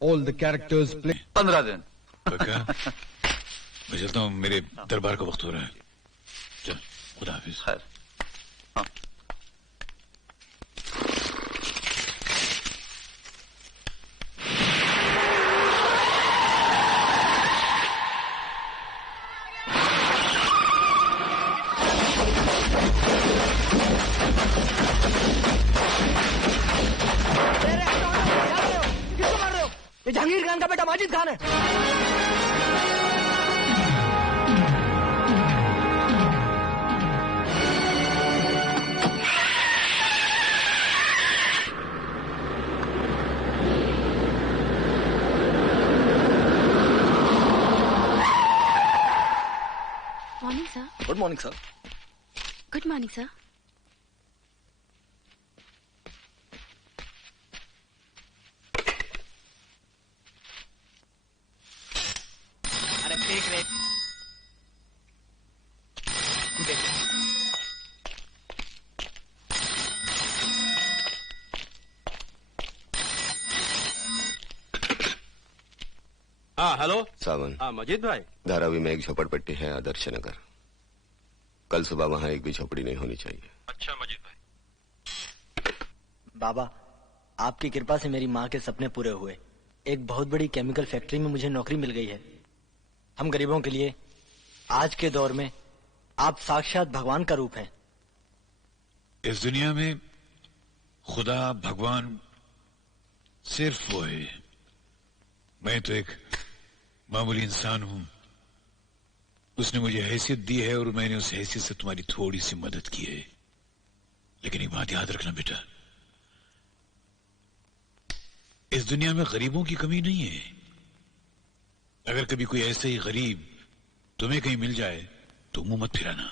All the characters play. 15 दिन। पक्का? मैं चलता हूँ, मेरे दरबार का वक्त हो रहा है। चल, खुदा हाफिज। खैर। हाँ। ये जहांगीर खान का बेटा माजिद खान है। Morning sir. Good morning sir. Good morning sir. अरे देख रहे हाँ हेलो सावन। हाँ मजीद भाई। धारावी में एक झोपड़पट्टी है, आदर्श नगर। कल सुबह वहाँ एक भी झोपड़ी नहीं होनी चाहिए। अच्छा मजीद भाई। बाबा, आपकी कृपा से मेरी माँ के सपने पूरे हुए। एक बहुत बड़ी केमिकल फैक्ट्री में मुझे नौकरी मिल गई है। हम गरीबों के लिए आज के दौर में आप साक्षात भगवान का रूप हैं। इस दुनिया में खुदा भगवान सिर्फ वो है। मैं तो एक मामूली इंसान हूं। उसने मुझे हैसियत दी है और मैंने उस हैसियत से तुम्हारी थोड़ी सी मदद की है। लेकिन एक बात याद रखना बेटा, इस दुनिया में गरीबों की कमी नहीं है। अगर कभी कोई ऐसे ही गरीब तुम्हें कहीं मिल जाए तो मुंह मत फिराना।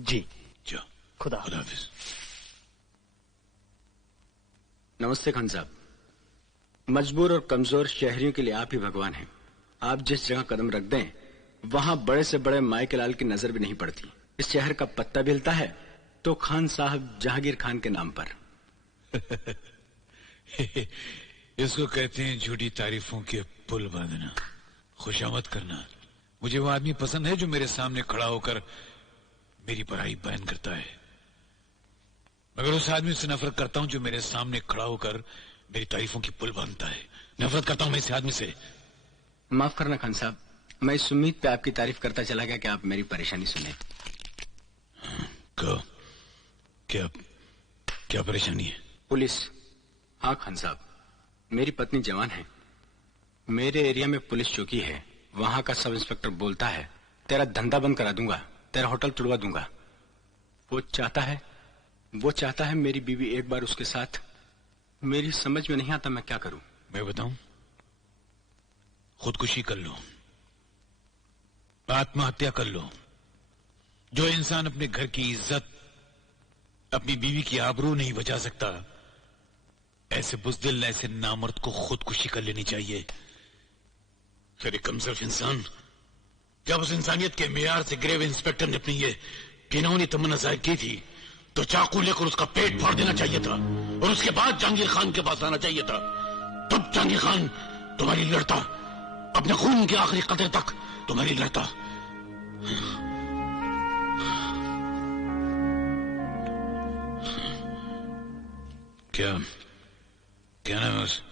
जी जाओ। खुदा हाफिज। नमस्ते खान साहब। मजबूर और कमजोर शहरियों के लिए आप ही भगवान हैं। आप जिस जगह कदम रख दें वहां बड़े से बड़े माई के लाल की नजर भी नहीं पड़ती। इस शहर का पत्ता भी हिलता है तो खान साहब जहांगीर खान के नाम पर। इसको कहते हैं झूठी तारीफों के पुल बांधना, खुशामद करना। मुझे वो आदमी पसंद है जो मेरे सामने खड़ा होकर मेरी बुराई बयान करता है, मगर उस आदमी से नफरत करता हूं जो मेरे सामने खड़ा होकर मेरी तारीफों की पुल बांधता है। नफरत करता हूं मैं इस आदमी से। माफ करना खान साहब, मैं इस उम्मीद पे आपकी तारीफ करता चला गया कि आप मेरी परेशानी सुने। क्या क्या परेशानी है? पुलिस। हाँ खान साहब, मेरी पत्नी जवान है। मेरे एरिया में पुलिस चौकी है। वहां का सब इंस्पेक्टर बोलता है तेरा धंधा बंद करा दूंगा, तेरा होटल तुड़वा दूंगा। वो चाहता है मेरी बीवी एक बार उसके साथ। मेरी समझ में नहीं आता मैं क्या करूं। मैं बताऊं? खुदकुशी कर लो, आत्महत्या कर लो। जो इंसान अपने घर की इज्जत, अपनी बीवी की आबरू नहीं बचा सकता, ऐसे बुज़दिल, ऐसे नामर्द को खुदकुशी कर लेनी चाहिए। फिर एक कमजोर इंसान, जब उस इंसानियत के मेयार से ग्रेव इंस्पेक्टर ने अपनी ये घिनौनी तमन्ना जाहिर की थी तो चाकू लेकर उसका पेट फाड़ देना चाहिए था और उसके बाद जहांगीर खान के पास आना चाहिए था। तब जहांगीर खान तुम्हारी लड़ता, अपने खून के आखिरी कतरे तक तुम्हारी लड़ता। क्या नाम है उस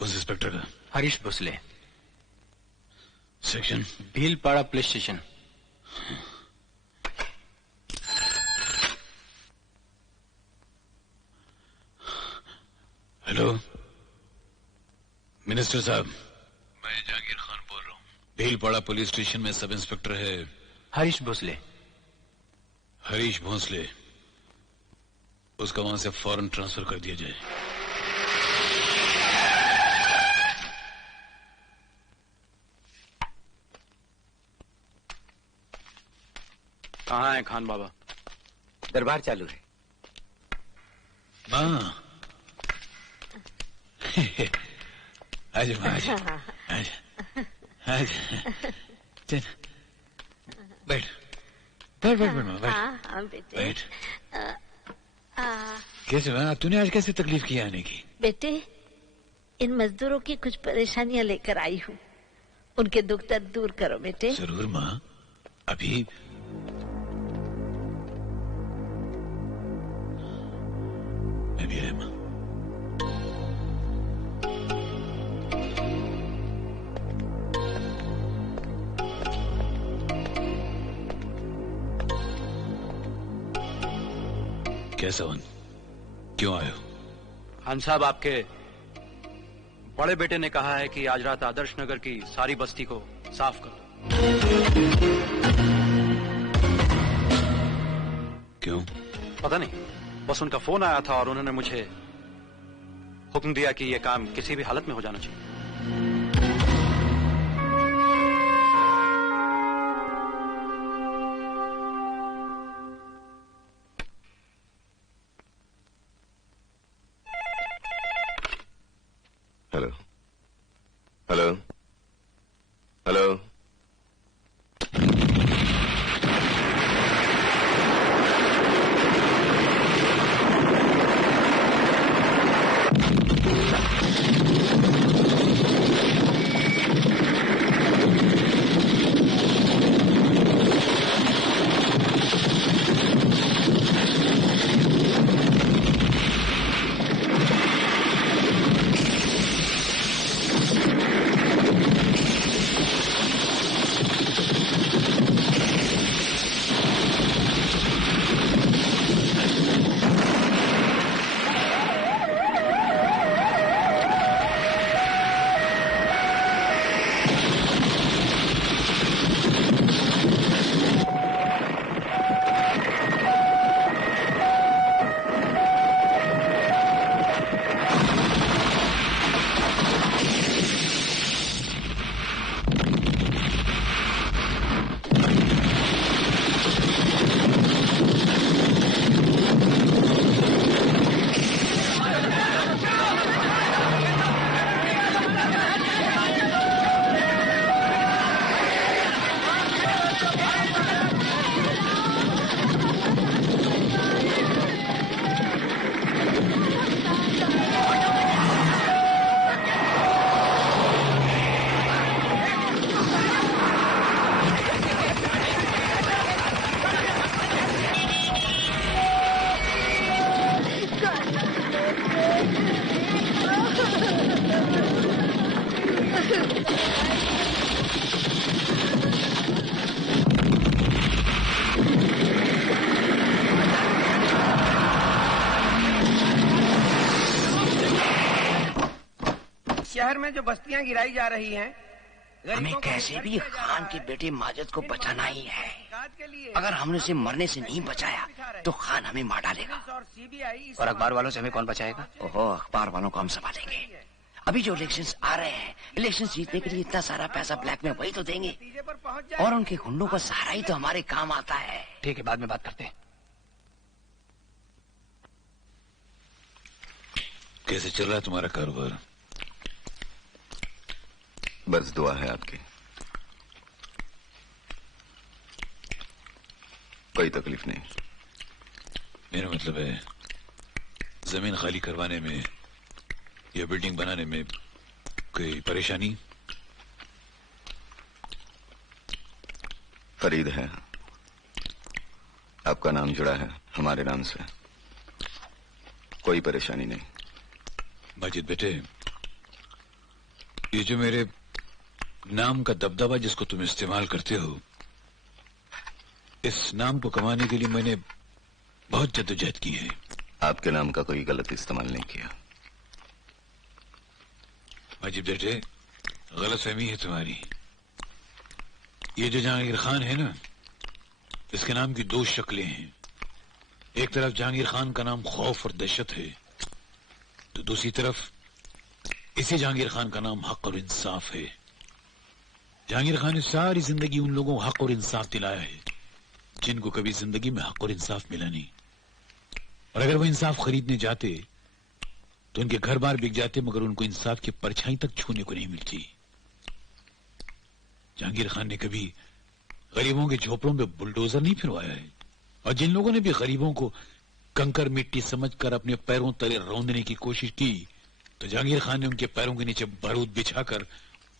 इंस्पेक्टर का? Harish Bhosale, section Bhilpada police station. Hello minister साहब, मैं जहांगीर खान बोल रहा हूँ। भीलपाड़ा पुलिस स्टेशन में सब इंस्पेक्टर है हरीश भोसले। हरीश भोसले, उसका वहां से फौरन ट्रांसफर कर दिया जाए। कहाँ है खान बाबा? दरबार चालू है। माँ आजा माँ, आजा चल बैठ बैठ बैठ बैठ माँ, बैठ। कैसे माँ, तूने आज कैसे तकलीफ की आने की? बेटे, इन मजदूरों की कुछ परेशानियां लेकर आई हूँ। उनके दुख दर्द दूर करो बेटे। जरूर माँ। अभी मैं भी आया माँ। कैसा वन, क्यों आए हो? खान साहब, आपके बड़े बेटे ने कहा है कि आज रात आदर्श नगर की सारी बस्ती को साफ कर दो। क्यों? पता नहीं, बस उनका फोन आया था और उन्होंने मुझे हुक्म दिया कि यह काम किसी भी हालत में हो जाना चाहिए। Hello hello hello. शहर में जो बस्तियां गिराई जा रही हैं, हमें कैसे भी खान के बेटे माजिद को बचाना ही है। अगर हमने उसे मरने से नहीं बचाया तो खान हमें मार डालेगा। और अखबार वालों से हमें कौन बचाएगा? ओहो, अखबार वालों को हम संभालेंगे। अभी जो इलेक्शंस आ रहे हैं, इलेक्शन जीतने के लिए इतना सारा पैसा ब्लैक में वही तो देंगे, और उनके गुंडों का सहारा ही तो हमारे काम आता है। ठीक है, बाद में बात करते हैं। कैसे चल रहा है तुम्हारा कारोबार? बस दुआ है आपकी। कोई तकलीफ नहीं। मेरा मतलब है, जमीन खाली करवाने में या बिल्डिंग बनाने में कोई परेशानी? फरीद है, आपका नाम जुड़ा है हमारे नाम से, कोई परेशानी नहीं। माजिद बेटे, ये जो मेरे नाम का दबदबा जिसको तुम इस्तेमाल करते हो, इस नाम को कमाने के लिए मैंने बहुत जद्दोजहद की है। आपके नाम का कोई गलत इस्तेमाल नहीं किया। माजिद बेटे, गलतफहमी है तुम्हारी। ये जो जहांगीर खान है ना, इसके नाम की दो शक्लें हैं। एक तरफ जहांगीर खान का नाम खौफ और दहशत है, तो दूसरी तरफ इसी जहांगीर खान का नाम हक और इंसाफ है। जहांगीर खान ने सारी जिंदगी उन लोगों को हक और इंसाफ दिलाया है जिनको कभी जिंदगी में हक और इंसाफ मिला नहीं। और अगर वो इंसाफ खरीदने जाते तो उनके घर बार बिक जाते, मगर उनको इंसाफ की परछाई तक छूने को नहीं मिलती। जहांगीर खान ने कभी गरीबों के झोपड़ों में बुलडोजर नहीं फिरवाया है, और जिन लोगों ने भी गरीबों को कंकर मिट्टी समझकर अपने पैरों तले रौंदने की कोशिश की, तो जहांगीर खान ने उनके पैरों के नीचे बारूद बिछाकर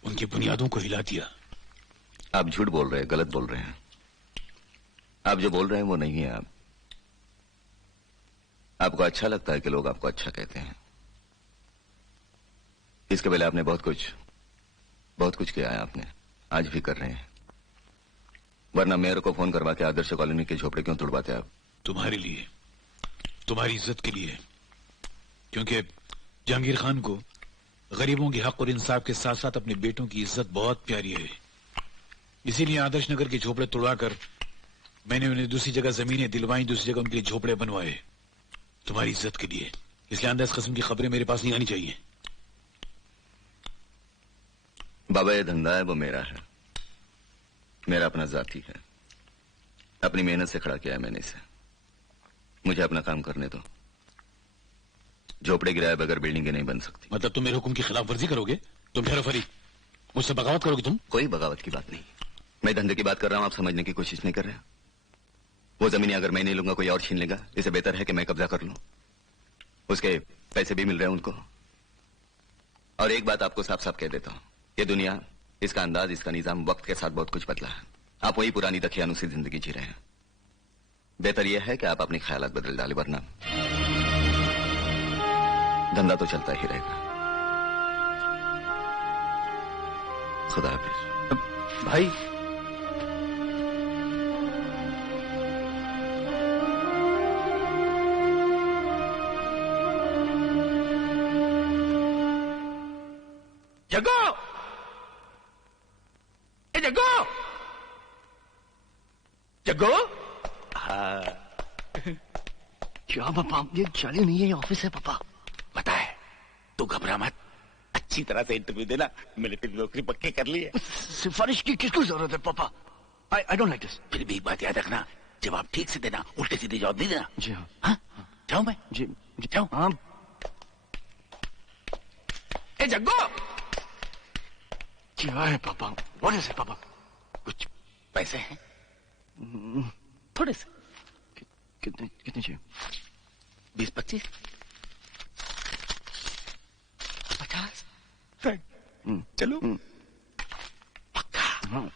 उनकी बुनियादों को हिला दिया। आप झूठ बोल रहे हैं, गलत बोल रहे हैं। आप जो बोल रहे हैं वो नहीं है। आपको अच्छा लगता है कि लोग आपको अच्छा कहते हैं। इसके पहले आपने बहुत कुछ किया है, आपने आज भी कर रहे हैं। वरना मेयर को फोन करवा के आदर्श कॉलोनी के झोपड़े क्यों तोड़वाते आप? तुम्हारे लिए, तुम्हारी इज्जत के लिए। क्योंकि जहांगीर खान को गरीबों के हक और इंसाफ के साथ साथ अपने बेटों की इज्जत बहुत प्यारी है। इसीलिए आदर्श नगर के झोपड़े तोड़वाकर मैंने उन्हें दूसरी जगह जमीनें दिलवाई, दूसरी जगह उनके लिए झोपड़े बनवाए, तुम्हारी इज्जत के लिए। इसलिए आंदा इस किस्म की खबरें मेरे पास नहीं आनी चाहिए। बाबा, ये धंधा है वो मेरा है, मेरा अपना जाती है। अपनी मेहनत से खड़ा किया है मैंने इसे। मुझे अपना काम करने दो। झोपड़े गिराए बगैर बिल्डिंगें नहीं बन सकती। मतलब तुम मेरे हुक्म की खिलाफ वर्जी करोगे? तुम ठहरो फरीद, मुझसे बगावत करोगे तुम? कोई बगावत की बात नहीं, मैं धंधे की बात कर रहा हूं। आप समझने की कोशिश नहीं कर रहे। वो जमीनें अगर मैं नहीं लूंगा कोई और छीन लेगा। इससे बेहतर है कि मैं कब्जा कर लूं। उसके पैसे भी मिल रहे हैं उनको। और एक बात आपको साफ साफ कह देता हूं, ये दुनिया, इसका अंदाज, इसका निजाम वक्त के साथ बहुत कुछ बदला है। आप वही पुरानी दखियानुसी जिंदगी जी रहे हैं। बेहतर यह है कि आप अपनी ख्यालात बदल डालें, वरना धंधा तो चलता ही रहेगा। खुदा हाफिज। भाई, जग्गू, ए जग्गू, जग्गू। क्या पापा, ये जाली नहीं है, ये ऑफिस है पापा। पता है, तू घबरा मत, अच्छी तरह से इंटरव्यू देना। मैंने तेरी नौकरी पक्की कर ली है। सिफारिश की किसको जरूरत है पापा? I don't like this. फिर भी एक बात याद रखना, जवाब ठीक से देना, उल्टे सीधे जवाब नहीं देना। जी हाँ। हाँ? जाऊं मैं? जी जाऊं? हाँ। ए जग्गू, क्या है पापा? व्हाट इज इट पापा? कुछ पैसे हैं? थोड़े से। कितने कितने चाहिए? 20-25? 50? चलो। पक्का? हाँ।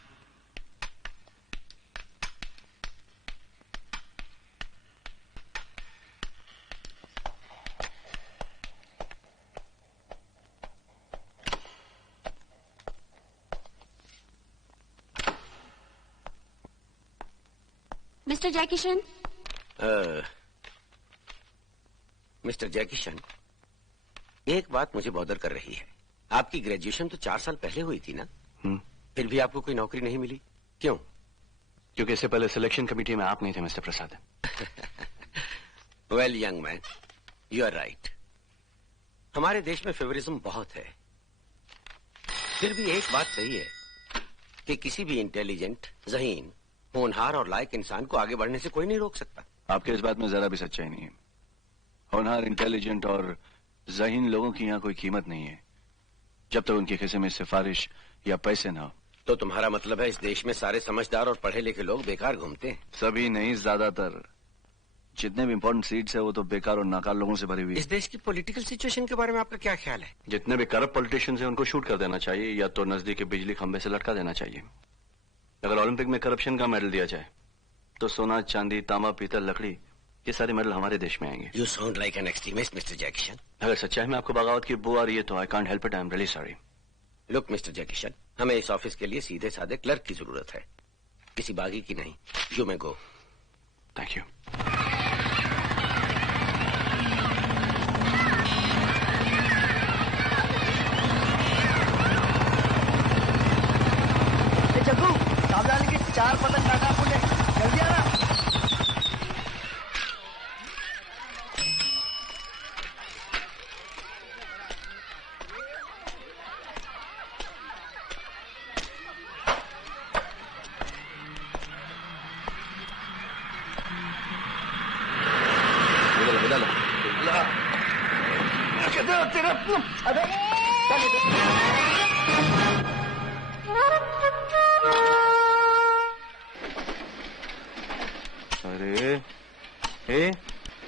मिस्टर जैकिशन। मिस्टर जैकिशन, एक बात मुझे बॉदर कर रही है। आपकी ग्रेजुएशन तो 4 साल पहले हुई थी ना? फिर भी आपको कोई नौकरी नहीं मिली, क्यों? क्योंकि इससे पहले सिलेक्शन कमेटी में आप नहीं थे mister Prasad. Well young man, you are right. हमारे देश में फेवरिज्म बहुत है। फिर भी एक बात सही है कि किसी भी इंटेलिजेंट, ज़हीन, होनहार और लायक इंसान को आगे बढ़ने से कोई नहीं रोक सकता। आपके इस बात में जरा भी सच्चाई नहीं है। होनहार, इंटेलिजेंट और ज़हीन लोगों की यहाँ कोई कीमत नहीं है जब तक उनके खिस्से में सिफारिश या पैसे ना हो। तो तुम्हारा मतलब है इस देश में सारे समझदार और पढ़े लिखे लोग बेकार घूमते हैं? सभी नहीं, ज्यादातर। जितने भी इंपॉर्टेंट सीट्स है वो तो बेकार और नाकार लोगों से भरी हुई है। इस देश की पॉलिटिकल सिचुएशन के बारे में आपका क्या ख्याल है? जितने भी करप्ट पॉलिटिशियंस हैं उनको शूट कर देना चाहिए या तो नजदीक के बिजली खंभे से लटका देना चाहिए। अगर ओलंपिक में करप्शन का मेडल दिया जाए तो सोना, चांदी, तांबा, पीतल, लकड़ी, ये सारे मेडल हमारे देश में आएंगे। You sound like an extremist mister Jaikishan. अगर सच्चाई में आपको बगावत की बू आ रही है तो I can't help it, I am really sorry. Look mister Jaikishan, हमें इस ऑफिस के लिए सीधे साधे क्लर्क की जरूरत है, किसी बागी की नहीं। You may go. Thank you. Jaggu, सावधानी की 4 पतंग काटा आपने, जल्दी आना।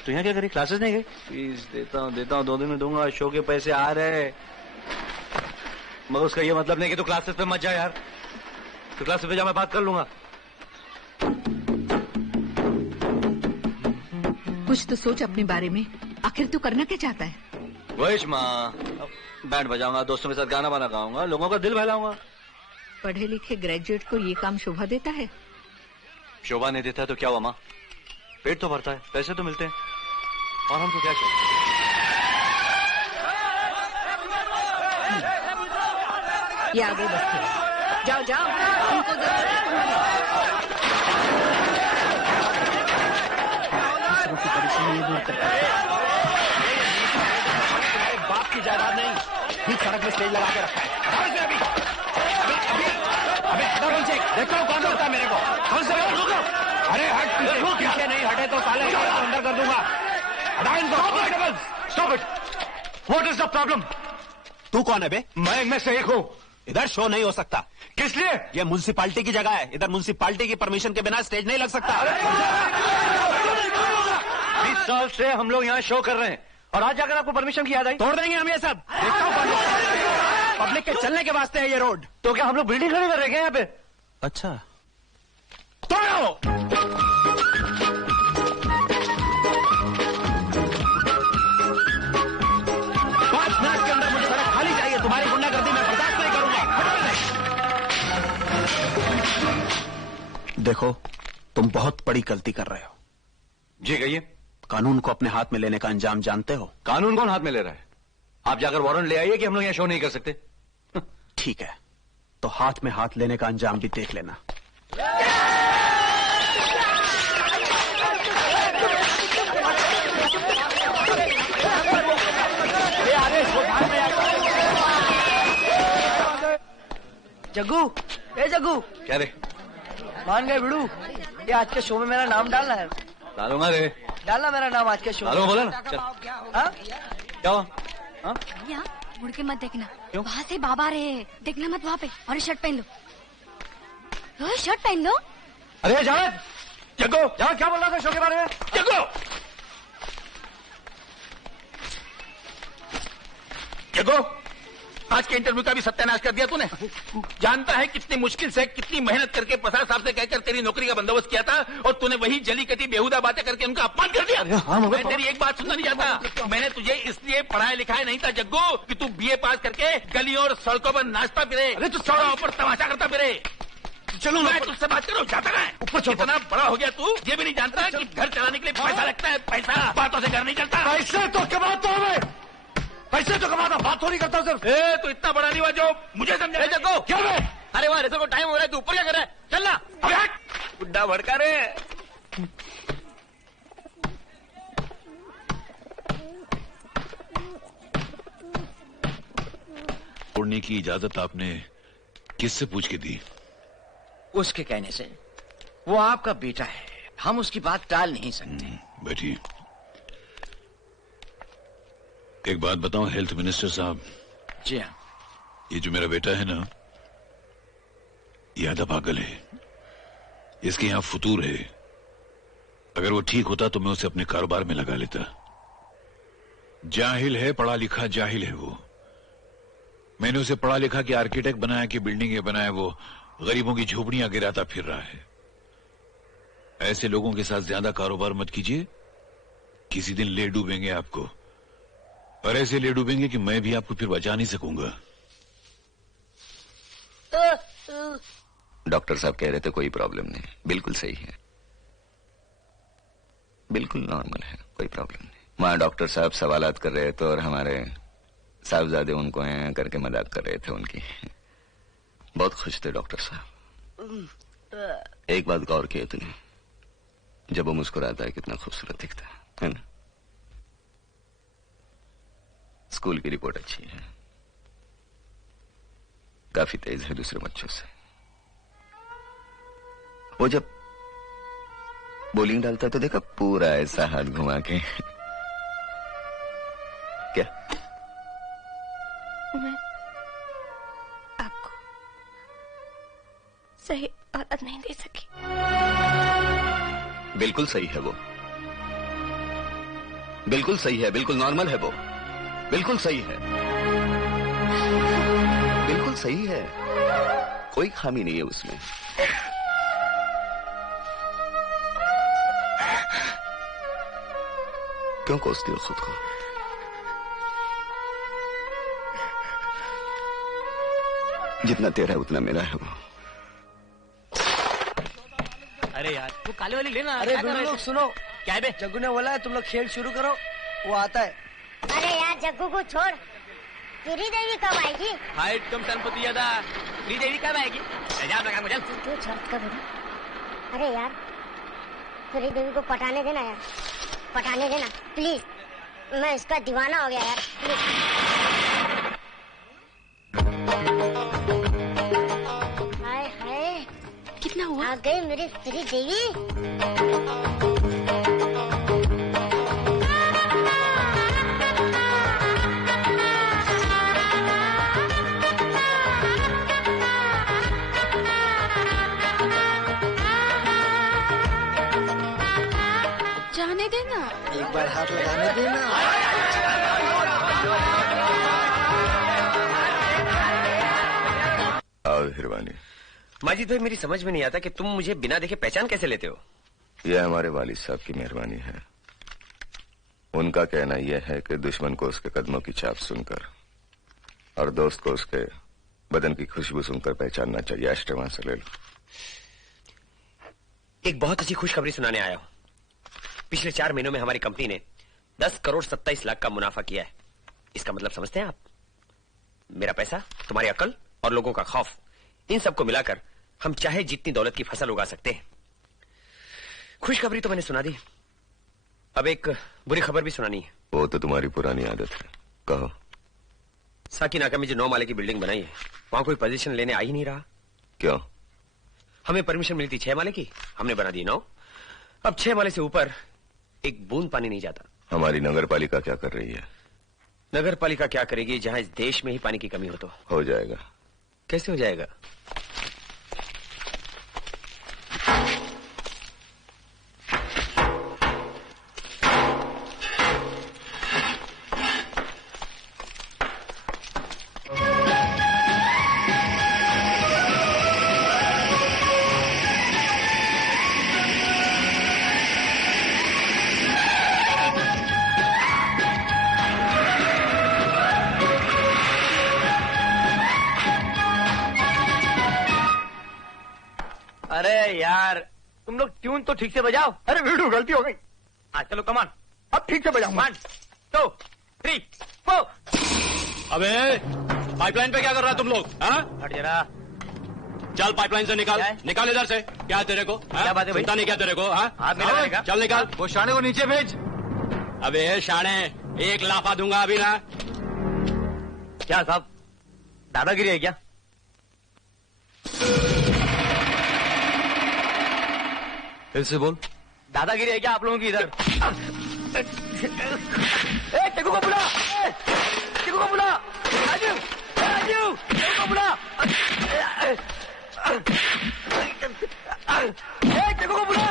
तू यहाँ क्या करी? क्लासेस नहीं गई? फीस देता हूँ 2 दिन में दूंगा। शो के पैसे आ रहे। मगर उसका ये मतलब नहीं कि तू क्लासेस पे मत जा यार। तो क्लासेस पे जा, मैं बात कर लूंगा। कुछ तो सोच अपने बारे में। आखिर तू करना क्या चाहता है? वही माँ, बैंड बजाऊंगा, दोस्तों के साथ गाना बना गाऊंगा, लोगों का दिल बहलाऊंगा। पढ़े लिखे ग्रेजुएट को ये काम शोभा देता है? शोभा नहीं देता है तो क्या हुआ माँ? पेट तो भरता है, पैसे तो मिलते हैं, और हमको क्या चाहिए? ये आगे बढ़ते। जाओ जाओ, उनको जरूरत है तुम्हारी। दूसरों की परेशानी दूर करता है। बाप की जायदाद नहीं, ठीक सड़क में स्टेज लगा के रखा है। अबे हटो नीचे, देखो कौन रोकता है मेरे को? कौन से रुको? अरे हट, पीछे नहीं हटे तो साले को अंदर कर दूंगा। हटाओ इनको। Stop it! What is the problem? तू कौन है बे? मैं इनमें से एक हूँ। इधर शो नहीं हो सकता। किस लिए? ये म्युनिसिपालिटी की जगह है, इधर म्युनिसिपालिटी की परमिशन के बिना स्टेज नहीं लग सकता। 20 साल से हम लोग यहाँ शो कर रहे हैं, और आज जाकर आपको परमिशन की याद आई? तोड़ देंगे हम ये सब। देखता हूँ पब्लिक के चलने के वास्ते है ये रोड। तो क्या हम लोग बिल्डिंग खड़ी कर रहे हैं यहाँ पे? अच्छा, तोड़ो। 5 मिनट के अंदर मुझे सड़क खाली चाहिए। तुम्हारी गुंडागर्दी मैं बर्दाश्त नहीं करूंगा। देखो, तुम बहुत बड़ी गलती कर रहे हो। जी कहिए। कानून को अपने हाथ में लेने का अंजाम जानते हो? कानून कौन हाथ में ले रहा है? आप जाकर वारंट ले आइए कि हम लोग यहाँ शो नहीं कर सकते। ठीक है, तो हाथ में हाथ लेने का अंजाम भी देख लेना। जग्गू, ए जग्गू, क्या रे? मान गए बिड़ू, ये आज के शो में मेरा नाम डालना है। डालूंगा रे। डालना मेरा नाम आज के शो में। डालो, बोला ना। चल। हाँ? क्या हुआ? भैया मुड़ के मत देखना, वहाँ से बाबा आ रहे हैं, देखना मत वहाँ पे। और ये शर्ट पहन लो, शर्ट पहन लो। अरे जावेद, जग्गू, जावेद क्या बोल रहा था शो के बारे में? जग्गू, जग्गू, आज के इंटरव्यू का भी सत्यानाश कर दिया तूने। जानता है कितनी मुश्किल से, कितनी मेहनत करके प्रसाद साहब से कहकर तेरी नौकरी का बंदोबस्त किया था, और तूने वही जली कटी बेहुदा बातें करके उनका अपमान कर दिया। मैं तेरी एक बात सुनना नहीं चाहता। मैंने तुझे इसलिए पढ़ाया लिखाया नहीं था जग्गू कि तू बीए पास करके गलियों और सड़कों पर नाचता फिरे, चौराहों पर तमाशा करता फिरे। चलो मैं तुझसे बात करूँ, जाता है ऊपर। इतना बड़ा हो गया तू, ये भी नहीं जानता कि घर चलाने के लिए पैसा लगता है। पैसा बातों से घर नहीं चलता। पैसे तो कमाता हूँ मैं, पैसे तो कमाता, बात तो नहीं करता सिर्फ। तू इतना बड़ा नहीं हुआ जो मुझे समझा। जग्गू क्या मैं? अरे वहाँ रेसर को टाइम हो रहा है, तू ऊपर क्या कर रहा है? चलना अबे हट, बुड्ढा भड़का रे। तोड़ने की इजाजत आपने किससे पूछ के दी? उसके कहने से। वो आपका बेटा है, हम उसकी बात टाल नहीं सकते। बैठिए। एक बात बताऊं हेल्थ मिनिस्टर साहब। जी हाँ। ये जो मेरा बेटा है ना, ये आधा पागल है, इसके यहाँ फुतूर है। अगर वो ठीक होता तो मैं उसे अपने कारोबार में लगा लेता। जाहिल है, पढ़ा लिखा जाहिल है वो। मैंने उसे पढ़ा लिखा कि आर्किटेक्ट बनाया कि बिल्डिंगें बनाया, वो गरीबों की झोपड़ियां गिराता फिर रहा है। ऐसे लोगों के साथ ज्यादा कारोबार मत कीजिए, किसी दिन ले डूबेंगे आपको, और ऐसे ले डूबेंगे कि मैं भी आपको फिर बचा नहीं सकूंगा। डॉक्टर साहब कह रहे थे कोई प्रॉब्लम नहीं, बिल्कुल सही है, बिल्कुल नॉर्मल है, कोई प्रॉब्लम नहीं। वहां डॉक्टर साहब सवालात कर रहे थे और हमारे साहबजादे उनको हैं करके मजाक कर रहे थे उनकी। बहुत खुश थे डॉक्टर साहब। एक बात गौर किए तूने, जब वो मुस्कुराता है कितना खूबसूरत दिखता है ना? स्कूल की रिपोर्ट अच्छी है, काफी तेज है दूसरे बच्चों से। वो जब बॉलिंग डालता है तो देखा पूरा ऐसा हाथ घुमा के। क्या मैं आपको सही औरत नहीं दे सकी। बिल्कुल सही है वो, बिल्कुल सही है, बिल्कुल नॉर्मल है वो, बिल्कुल सही है, बिल्कुल सही है, कोई खामी नहीं है उसमें। क्यों कोसती हो खुद को? जितना तेरा है उतना मेरा है वो। अरे यार वो काले वाली लेना। अरे तुम लोग सुनो, क्या है बे? जग्गू ने बोला है तुम लोग खेल शुरू करो, वो आता है। अरे यार जग्गू को छोड़, श्रीदेवी कब आएगी? हाइट कम संपत्ति ज्यादा, श्रीदेवी कब आएगी? तेजाब लगा मुझे। क्यों शर्त कब है? अरे यार श्रीदेवी को पटाने देना यार, पटाने देना प्लीज, मैं इसका दीवाना हो गया यार प्लीज। हाय हाय कितना हुआ? आ गई मेरी श्रीदेवी। जाने देना, एक बार हाथ लगाने देना। आओ हिरवानी। माजिद भाई, मेरी समझ में नहीं आता कि तुम मुझे बिना देखे पहचान कैसे लेते हो? यह हमारे वालिद साहब की मेहरबानी है। उनका कहना यह है कि दुश्मन को उसके कदमों की छाप सुनकर और दोस्त को उसके बदन की खुशबू सुनकर पहचानना चाहिए। एस्ट्रे वहां से ले लो। एक बहुत अच्छी खुशखबरी सुनाने आया हूं। पिछले 4 महीनों में हमारी कंपनी ने 10 करोड़ 27 लाख का मुनाफा किया है। इसका मतलब समझते हैं आप? मेरा पैसा, तुम्हारी अकल और लोगों का खौफ, इन सबको मिलाकर हम चाहे जितनी दौलत की फसल उगा सकते हैं। खुशखबरी तो मैंने सुना दी, अब एक बुरी खबर भी सुनानी है। वो तो तुम्हारी पुरानी आदत है, कहो। साकिनाका में जो 9 माले की बिल्डिंग बनाई है, वहां कोई पोजीशन लेने आ ही नहीं रहा। क्यों? हमें परमिशन मिली थी 6 माले की, हमने बना दी 9। अब 6 माले से ऊपर एक बूंद पानी नहीं जाता। हमारी नगर पालिका क्या कर रही है? नगर पालिका क्या करेगी? जहां इस देश में ही पानी की कमी हो तो हो जाएगा। कैसे हो जाएगा? अरे यार तुम लोग ट्यून तो ठीक से बजाओ। अरे वीडियो गलती हो गई। हाँ चलो कमान, अब ठीक से बजाओ। 1 2 3 4। अबे पाइपलाइन पे क्या कर रहा है तुम लोग? हाँ हट जरा, चल पाइपलाइन से निकाल, निकाल इधर से। क्या तेरे को? क्या बात है भाई? चिंता नहीं क्या तेरे को? हाँ हाथ नहीं लगाएगा? चल निकाल। वो शाने को नीचे भेज। अबे शाने, एक लाफा दूंगा अभी ना। क्या साहब दादागिरी है क्या? फिर से बोल। दादागिरी है क्या आप लोगों की इधर? टिकू को बुला, टिकू को बुला, राजू, राजू, टिकू को बुला, टिकू को बुला।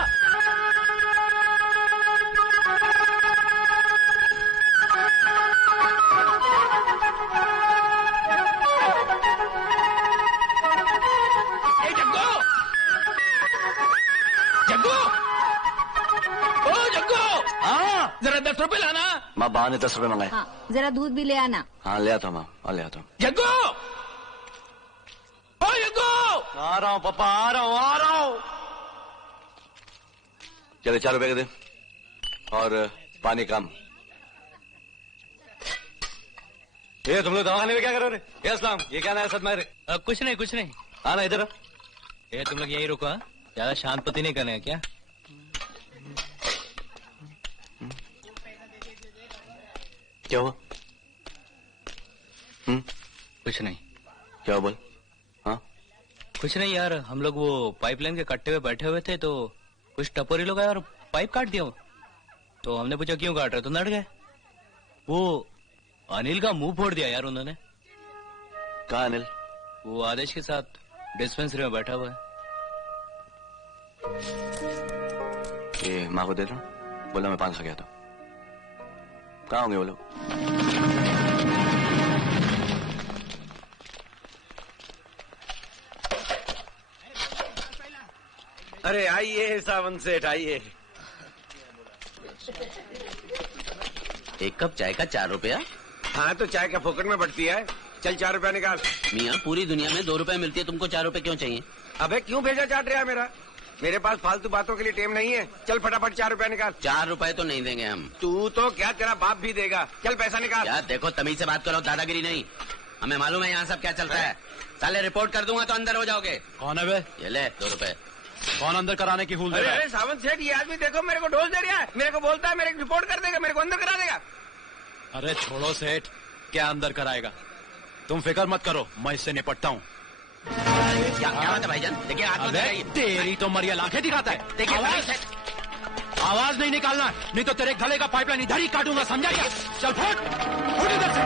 जरा 10 रुपए लाना। माँ बा ने 10 रुपए मंगाए। हाँ, जरा दूध भी ले आना। हाँ ले आता हूँ माँ, हाँ ले आता हूँ। जग्गू, ओ जग्गू, आ रहा हूँ पापा, आ रहा हूँ, आ रहा हूँ। चले 4 रुपए के दे और पानी कम। ये तुम लोग दवाखाने में क्या करो रे? ये अस्सलाम, ये क्या नया सदमा रे? कुछ नहीं कुछ नहीं। आना इधर। ये तुम लोग यही रुको, ज्यादा शांतपति नहीं करना है क्या? क्या हुआ? कुछ नहीं। क्या बोल? हाँ कुछ नहीं यार, हम लोग वो पाइपलाइन के कट्टे पे बैठे हुए थे तो कुछ टपोरी लोग आए और पाइप काट दिया। तो हमने पूछा क्यों काट रहे, तो नड़ गए। वो अनिल का मुंह फोड़ दिया यार उन्होंने। कहाँ अनिल? वो आदेश के साथ डिस्पेंसरी में बैठा हुआ है। ये माँ को दे दो, बोला मैं पान खा गया था। कहाँ होंगे वो लोग? अरे आइए सावन सेठ, आइए। एक कप चाय का 4 रुपया? हाँ तो चाय का फोकट में बढ़ती है। चल 4 रुपया निकाल। मियाँ पूरी दुनिया में 2 रुपए मिलती है, तुमको 4 रुपए क्यों चाहिए? अबे क्यों भेजा चाट रहा है मेरा? मेरे पास फालतू बातों के लिए टाइम नहीं है। चल फटाफट 4 रुपया निकाल। 4 रुपए तो नहीं देंगे हम। तू तो क्या, तेरा बाप भी देगा। चल पैसा निकाल। यार देखो, तमीज से बात करो, दादागिरी नहीं। हमें मालूम है यहाँ सब क्या चल रहा है। साले रिपोर्ट कर दूंगा तो अंदर हो जाओगे। कौन है बे? ये ले 2 रुपए। कौन अंदर कराने की फूल दे रहा है? अरे सावन सेठ, ये आदमी देखो मेरे को ढोल दे रहा है। मेरे को बोलता है मेरे को रिपोर्ट कर देगा, मेरे को अंदर करा देगा। अरे छोड़ो सेठ, क्या अंदर कराएगा? तुम फिक्र मत करो, मैं इससे निपटता हूँ। क्या बात है भाईजान? देखिए अबे तेरी तो मरियल आंखें दिखाता है। देखिए आवाज नहीं निकालना, नहीं तो तेरे गले का पाइपलाइन इधर ही काटूंगा, समझा क्या? चल फुट इधर से।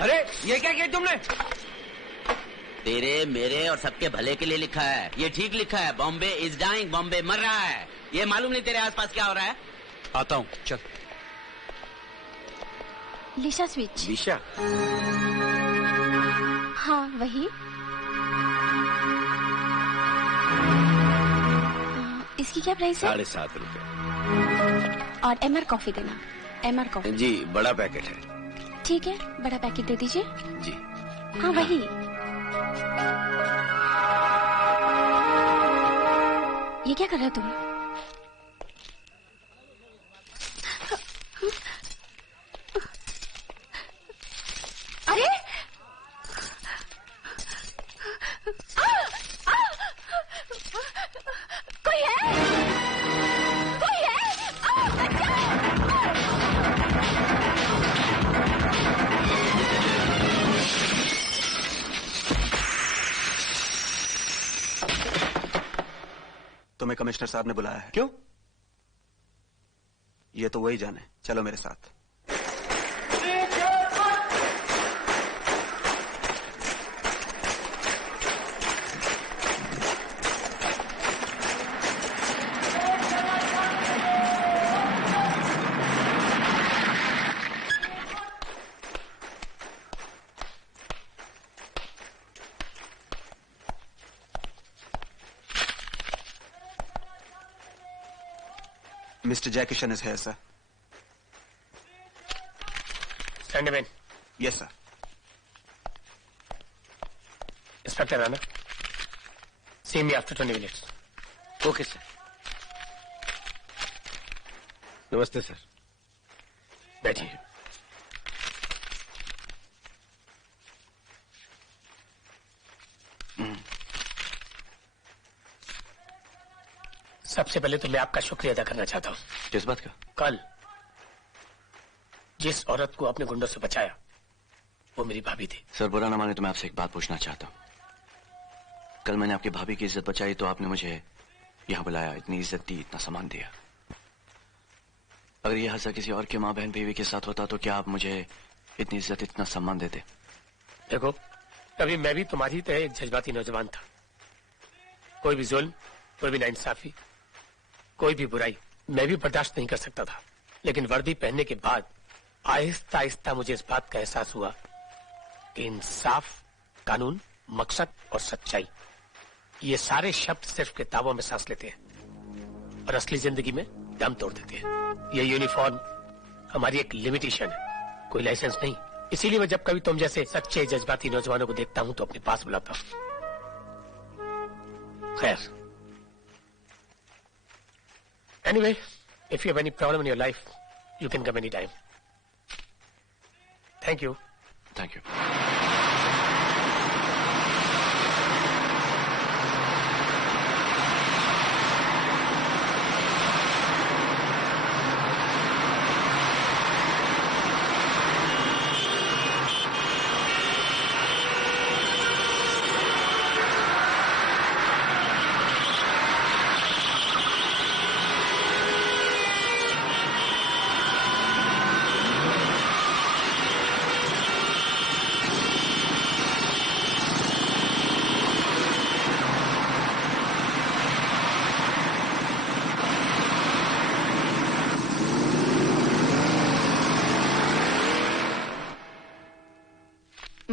अरे ये क्या किया तुमने? तेरे मेरे और सबके भले के लिए लिखा है। ये ठीक लिखा है, बॉम्बे इज डाइंग, बॉम्बे मर रहा है। ये मालूम नहीं तेरे आसपास क्या हो रहा है? आता हूँ, चल। लिशा स्विच। लिशा? हाँ वही। इसकी क्या प्राइस है? 7.5 रुपए। और MR कॉफी देना। MR कॉफी जी, बड़ा पैकेट है। ठीक है, बड़ा पैकेट दे दीजिए। जी हाँ वही। ये क्या कर रहे हो तुम? अरे कोई है? कोई है? तुम्हें कमिश्नर साहब ने बुलाया है। क्यों? ये तो वही जाने। चलो मेरे साथ। Mr. Jackishan is here, sir. Stand in. Yes, sir. Inspector Rana, see me after 20 minutes. Okay sir. नमस्ते सर। बैठिए। सबसे पहले तो मैं आपका शुक्रिया अदा करना चाहता हूँ। किस बात का? कल जिस औरत को आपने गुंडों से बचाया वो मेरी भाभी थी। सर बुरा ना माने तो मैं आपसे एक बात पूछना चाहता हूँ। कल मैंने आपकी भाभी की इज्जत बचाई तो आपने मुझे यहाँ बुलाया, इतनी इज्जत दी, इतना सामान दिया। अगर यह हादसा किसी और की माँ बहन बीवी के साथ होता तो क्या आप मुझे इतनी इज्जत, इतना सम्मान देते? देखो, कभी मैं भी तुम्हारी तरह एक जज्बाती नौजवान था। कोई भी जुल्म, कोई भी नाइंसाफी, कोई भी बुराई मैं भी बर्दाश्त नहीं कर सकता था। लेकिन वर्दी पहनने के बाद आहिस्ता आहिस्ता मुझे इस बात का एहसास हुआ कि इंसाफ, कानून, मकसद और सच्चाई, ये सारे शब्द सिर्फ किताबों में सांस लेते हैं और असली जिंदगी में दम तोड़ देते हैं। ये यूनिफॉर्म हमारी एक लिमिटेशन है, कोई लाइसेंस नहीं। इसीलिए मैं जब कभी तुम जैसे सच्चे जज्बाती नौजवानों को देखता हूं तो अपने पास बुलाता हूं। खैर, anyway, if you have any problem in your life, you can come anytime. Thank you. Thank you.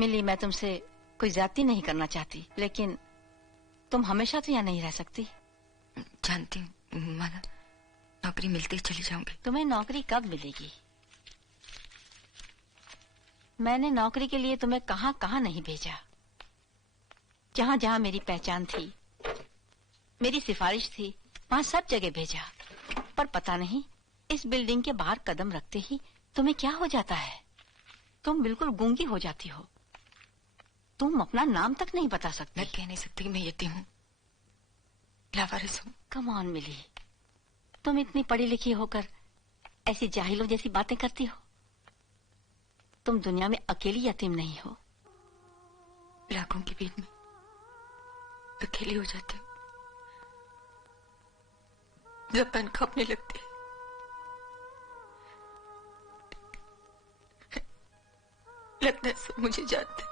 मिली, मैं तुमसे कोई ज्यादती नहीं करना चाहती, लेकिन तुम हमेशा तो यहाँ नहीं रह सकती। जानती हूँ माला, नौकरी मिलती ही चली जाऊंगी। तुम्हें नौकरी कब मिलेगी? मैंने नौकरी के लिए तुम्हें कहाँ कहाँ नहीं भेजा। जहाँ जहाँ मेरी पहचान थी, मेरी सिफारिश थी, वहाँ सब जगह भेजा। पर पता नहीं इस बिल्डिंग के बाहर कदम रखते ही तुम्हें क्या हो जाता है। तुम बिल्कुल गूंगी हो जाती हो। तुम अपना नाम तक नहीं बता सकती। मैं कह नहीं सकती कि मैं यतीम हूँ, लावारिस हूँ। कम ऑन मिली, तुम इतनी पढ़ी लिखी होकर ऐसी जाहिलों जैसी बातें करती हो। तुम दुनिया में अकेली यतीम नहीं हो। लाखों की भीड़ में अकेली हो जाती हूँ। जबान कांपने लगती है। लगता है सब मुझे जानते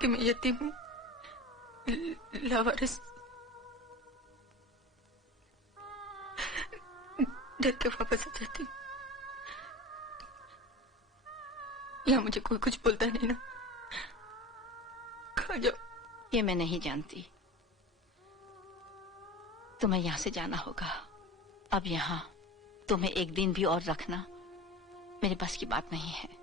कि मैं यतीम हूँ, लावारिस। डर के वापस आ जाती हूँ। यहाँ मुझे कोई कुछ बोलता नहीं ना। खा जाओ। ये मैं नहीं जानती। तुम्हें यहाँ से जाना होगा। अब यहाँ तुम्हें एक दिन भी और रखना मेरे बस की बात नहीं है।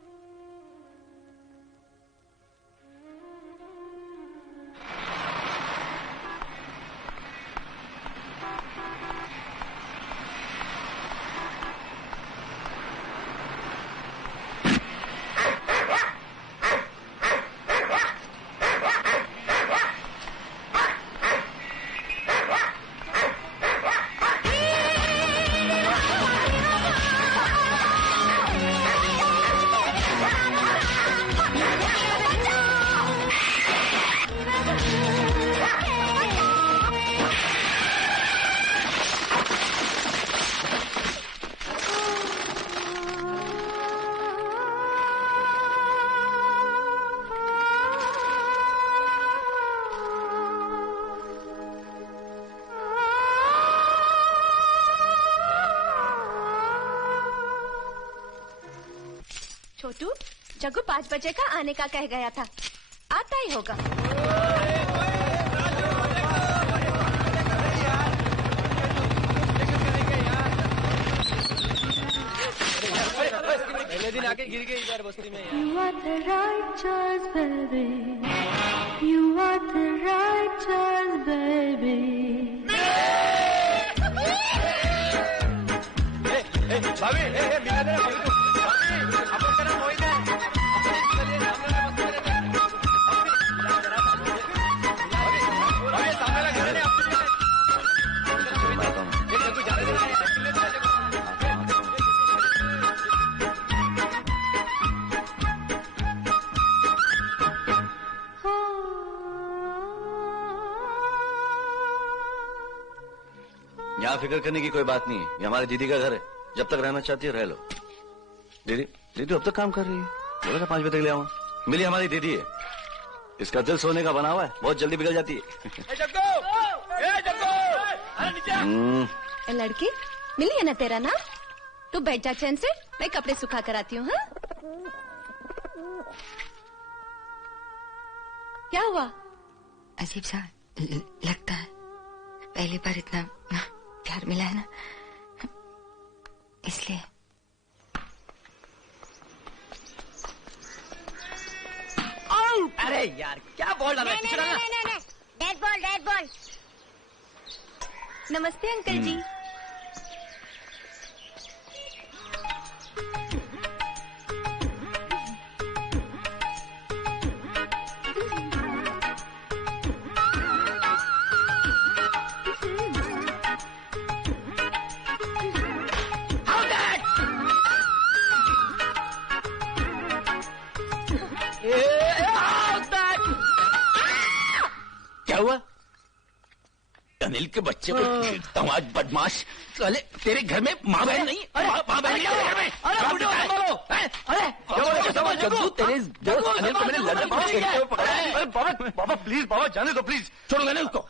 छोटू, जग्गू 5 बजे का आने का कह गया था, आता ही होगा। पहले दिन आके गिर गई इधर बस्ती में। You are the right choice, baby. You are the right choice, baby. भाभी, मिला दे भाभी को। अपन का नाम मोहित है। भाभी सामने लगा रहे हैं। यहाँ फिक्र करने की कोई बात नहीं है। ये हमारी दीदी का घर है। जब तक रहना चाहती है रह लो। दीदी दीदी अब तक काम कर रही है। बोला था 5 बजे तक ले आऊंगा। मिली हमारी दीदी है। इसका दिल सोने का बना हुआ है, बहुत जल्दी पिघल जाती है। लड़की मिली है ना तेरा नाम? तू बैठ जा चैन से, मैं कपड़े सुखा कर आती हूँ। हाँ, क्या हुआ? अजीब सा लगता है, पहली बार इतना प्यार मिला है ना, इसलिए। अरे यार क्या बॉल डाला? Dead ball, dead ball. नमस्ते अंकल जी। क्या हुआ? अनिल के बच्चे को तमाश बदमाश। साले तेरे घर में माँ बहन नहीं? माँ बहन नहीं तेरे घर में? जग्गू तेरे दोस्त अनिल को मैंने लड़ने पर छेड़ते हुए पकड़ा है। अरे बाबा प्लीज, बाबा जाने दो प्लीज। छोड़ूंगा नहीं उसको।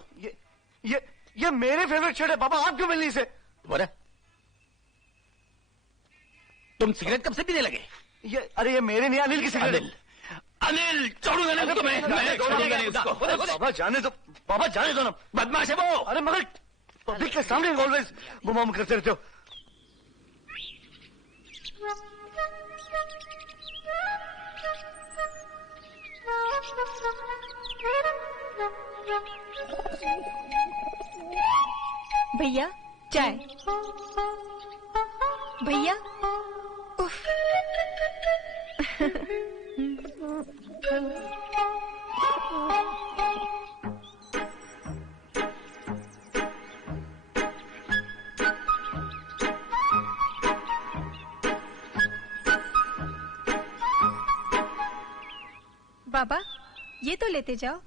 ये मेरे फेवरेट शर्ट है बाबा, आप क्यों मिलनी से? बोला तुम सिगरेट कब से पीने लगे? अरे ये मेरे नहीं, अनिल की सिगरेट। अनिल छोड़ूंगा नहीं उसको, मैं छोड़ूंगा नहीं उसको। बाबा जाने दो, बाबा जाने दो ना। बदमाश है वो। अरे मगर पब्लिक के सामने ऑलवेज बुम करते रहते हो। भैया चाय। भैया उफ। बाबा ये तो लेते जाओ।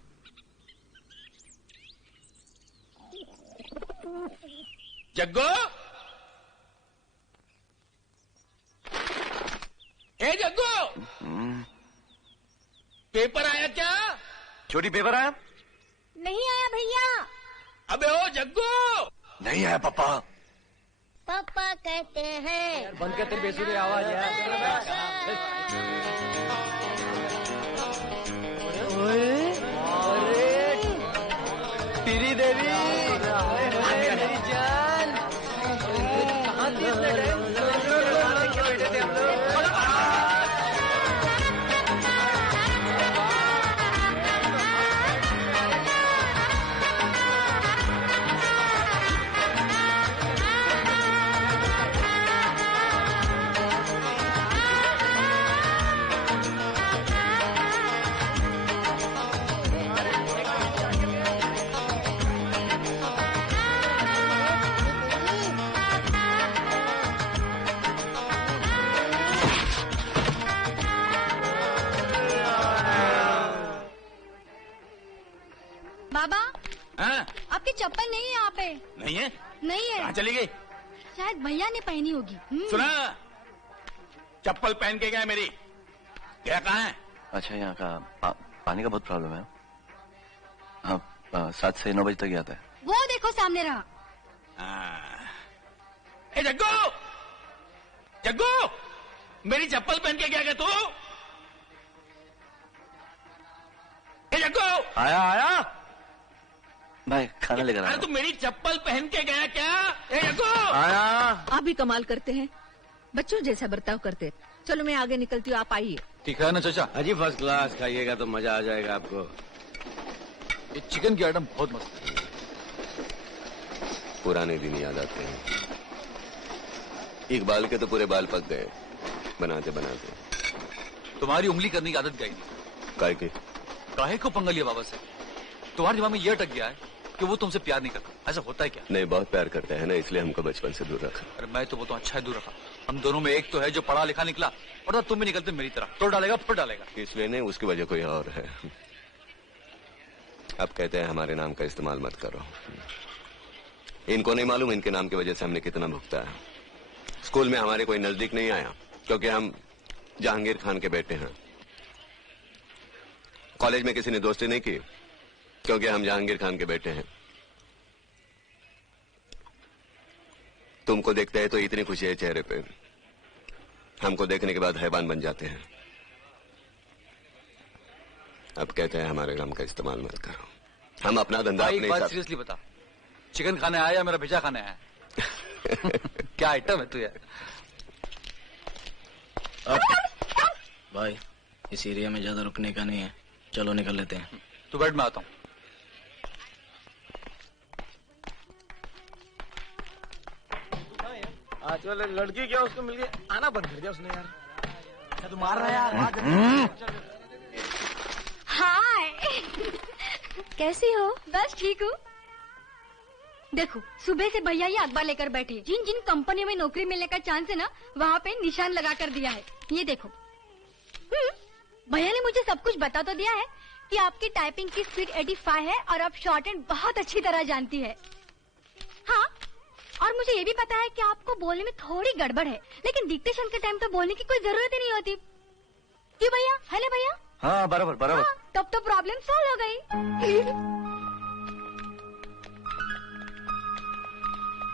जग्गो, ए जग्गो, पेपर आया क्या? छोटी पेपर आया? नहीं आया भैया। अबे ओ जग्गो। नहीं आया पापा। पापा कहते हैं। बंद कर तेरी बेसुरी आवाज यार। पीरी देवी मेरी जान, कहाँ थी इतने टाइम? बैठे थे हम लोग। बाबा हाँ? आपकी चप्पल नहीं है यहाँ पे। नहीं है? नहीं है। कहाँ चली गई? शायद भैया ने पहनी होगी। सुना, चप्पल पहन के गया मेरी, क्या कहाँ है? अच्छा, यहाँ का पानी का बहुत प्रॉब्लम है। हाँ, 7 से 9 बजे तक ही आता है। वो देखो सामने रहा। ए जग्गू, जग्गू, मेरी चप्पल पहन के गया क्या तू? ए जग्गू। आया भाई खाना लेकर अरे आया। तू मेरी चप्पल पहन के गया क्या? ए जग्गू। आया। आप भी कमाल करते हैं, बच्चों जैसा बर्ताव करते। चलो मैं आगे निकलती हूँ, आप आइए। ठीक है ना चाचा? अजी फर्स्ट क्लास, खाइएगा तो मजा आ जाएगा आपको। ये चिकन की आइटम बहुत मस्त है। पुराने दिन याद आते हैं। इकबाल के तो पूरे बाल पक गए बनाते बनाते। तुम्हारी उंगली करने की आदत गई नहीं। काय की? काहे को पंगा लिया बाबा से? तुम्हारे दिमाग में यह अटक गया है कि वो तुमसे प्यार नहीं करता। ऐसा होता है क्या? नहीं, बहुत प्यार करते हैं ना, इसलिए हमको बचपन से दूर रखा। अरे मैं तो वो तो अच्छा है दूर रखा। हम दोनों में एक तो है जो पढ़ा लिखा निकला, और तुम भी निकलते मेरी तरह। तोड़ डालेगा फुट डालेगा। इसलिए नहीं, उसकी वजह कोई और है। अब कहते हैं हमारे नाम का इस्तेमाल मत करो। इनको नहीं मालूम इनके नाम की वजह से हमने कितना भुगता है। स्कूल में हमारे कोई नजदीक नहीं आया क्योंकि हम जहांगीर खान के बेटे हैं। कॉलेज में किसी ने दोस्ती नहीं की क्योंकि हम जहांगीर खान के बेटे हैं। तुमको देखते हैं तो इतनी खुशी है चेहरे पे, हमको देखने के बाद हैवान बन जाते हैं। अब कहते हैं हमारे नाम का इस्तेमाल मत करो। हम अपना धंधा भाई, अपने एक बात हिसाब। सीरियसली बता, चिकन खाने आया या मेरा भेजा खाने आया? क्या आइटम है तू यार? भाई इस एरिया में ज्यादा रुकने का नहीं है, चलो निकल लेते हैं। तू बैठ, मैं आता हूँ। आज वाले लड़की क्या उसको मिल गई, आना बंद कर दिया उसने यार। तू मार रहा यार। हाय। कैसी हो? बस ठीक हूँ। देखो सुबह से भैया ये अखबार लेकर बैठे, जिन जिन कंपनियों में नौकरी मिलने का चांस है ना, वहाँ पे निशान लगा कर दिया है। ये देखो। भैया ने मुझे सब कुछ बता तो दिया है कि आपकी टाइपिंग की स्पीड 85 है और आप शॉर्ट हैंड बहुत अच्छी तरह जानती है। हाँ, और मुझे ये भी पता है कि आपको बोलने में थोड़ी गड़बड़ है, लेकिन डिक्टेशन के टाइम तो बोलने की कोई जरूरत ही नहीं होती। क्यों भैया? है ना भैया? हाँ बराबर बराबर। हाँ, तब तो प्रॉब्लम सॉल्व हो गई।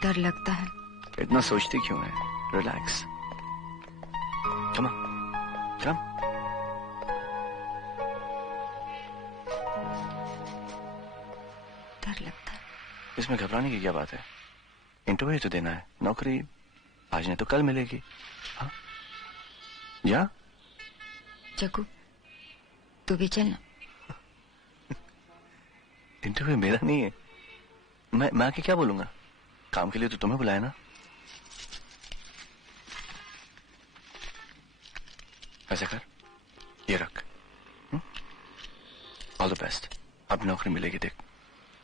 डर लगता है। इतना सोचती क्यों है? रिलैक्स। कम कम। इसमें घबराने की क्या बात है? इंटरव्यू तो देना है, नौकरी आज नहीं तो कल मिलेगी। हाँ? या जग्गू तू भी चल ना। इंटरव्यू मेरा नहीं है, मैं आके क्या बोलूंगा? काम के लिए तो तुम्हें बुलाया ना। ऐसा कर, ये रख। ऑल द बेस्ट, अब नौकरी मिलेगी देख।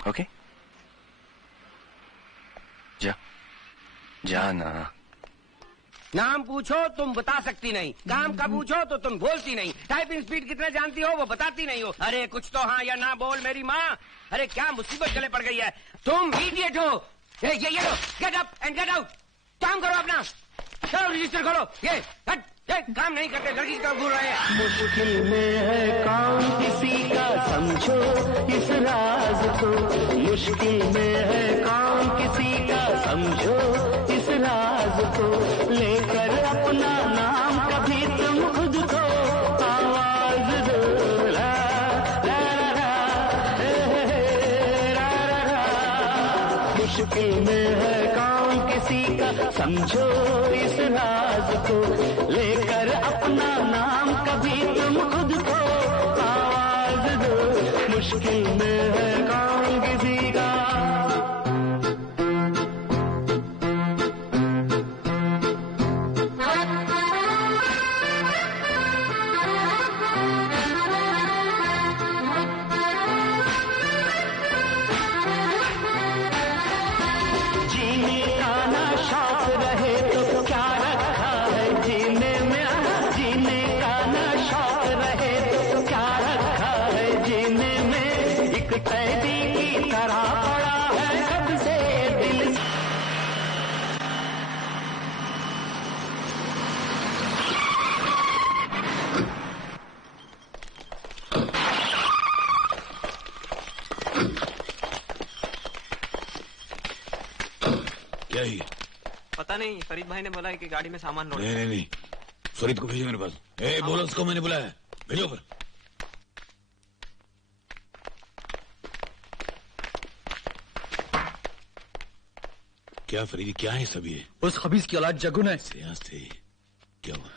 ओके जा, जा ना। नाम पूछो तुम बता सकती नहीं, काम का पूछो तो तुम बोलती नहीं, टाइपिंग स्पीड कितने जानती हो वो बताती नहीं हो। अरे कुछ तो हाँ या ना बोल मेरी माँ। अरे क्या मुसीबत गले पड़ गई है, तुम इडियट हो। ये लो, get up and get out. काम करो अपना, चलो रजिस्टर खोलो। ये काम नहीं करते, लड़की की तरफ घूर रहे हैं। मुश्किल में है काम किसी का समझो इस राज को, मुश्किल में है काम किसी का समझो इस राज को, लेकर अपना नाम कभी तुम खुद को आवाज दो। ला ला ला ला ला। मुश्किल में है काम किसी का समझो इस राज को, लेकर अपना नाम कभी तुम खुद को आवाज दो। मुश्किल में है काम किसी का। जीने का ना शौक रहे तो क्या रखा है जीने में, जीने का ना शौक रहे तो क्या रखा है जीने में, एक कैदी की तरह पड़ा है कब से दिल। क्या ही? पता नहीं, फरीद भाई ने बोला है कि गाड़ी में सामान लोड। नहीं नहीं नहीं, फरीद को भेजो मेरे पास। बोलो उसको मैंने बुलाया है, भेजो पर। क्या फरीदी, क्या है सब ये? उस खबीज की औलाद जग्गू ने सियास थे। क्या हुआ?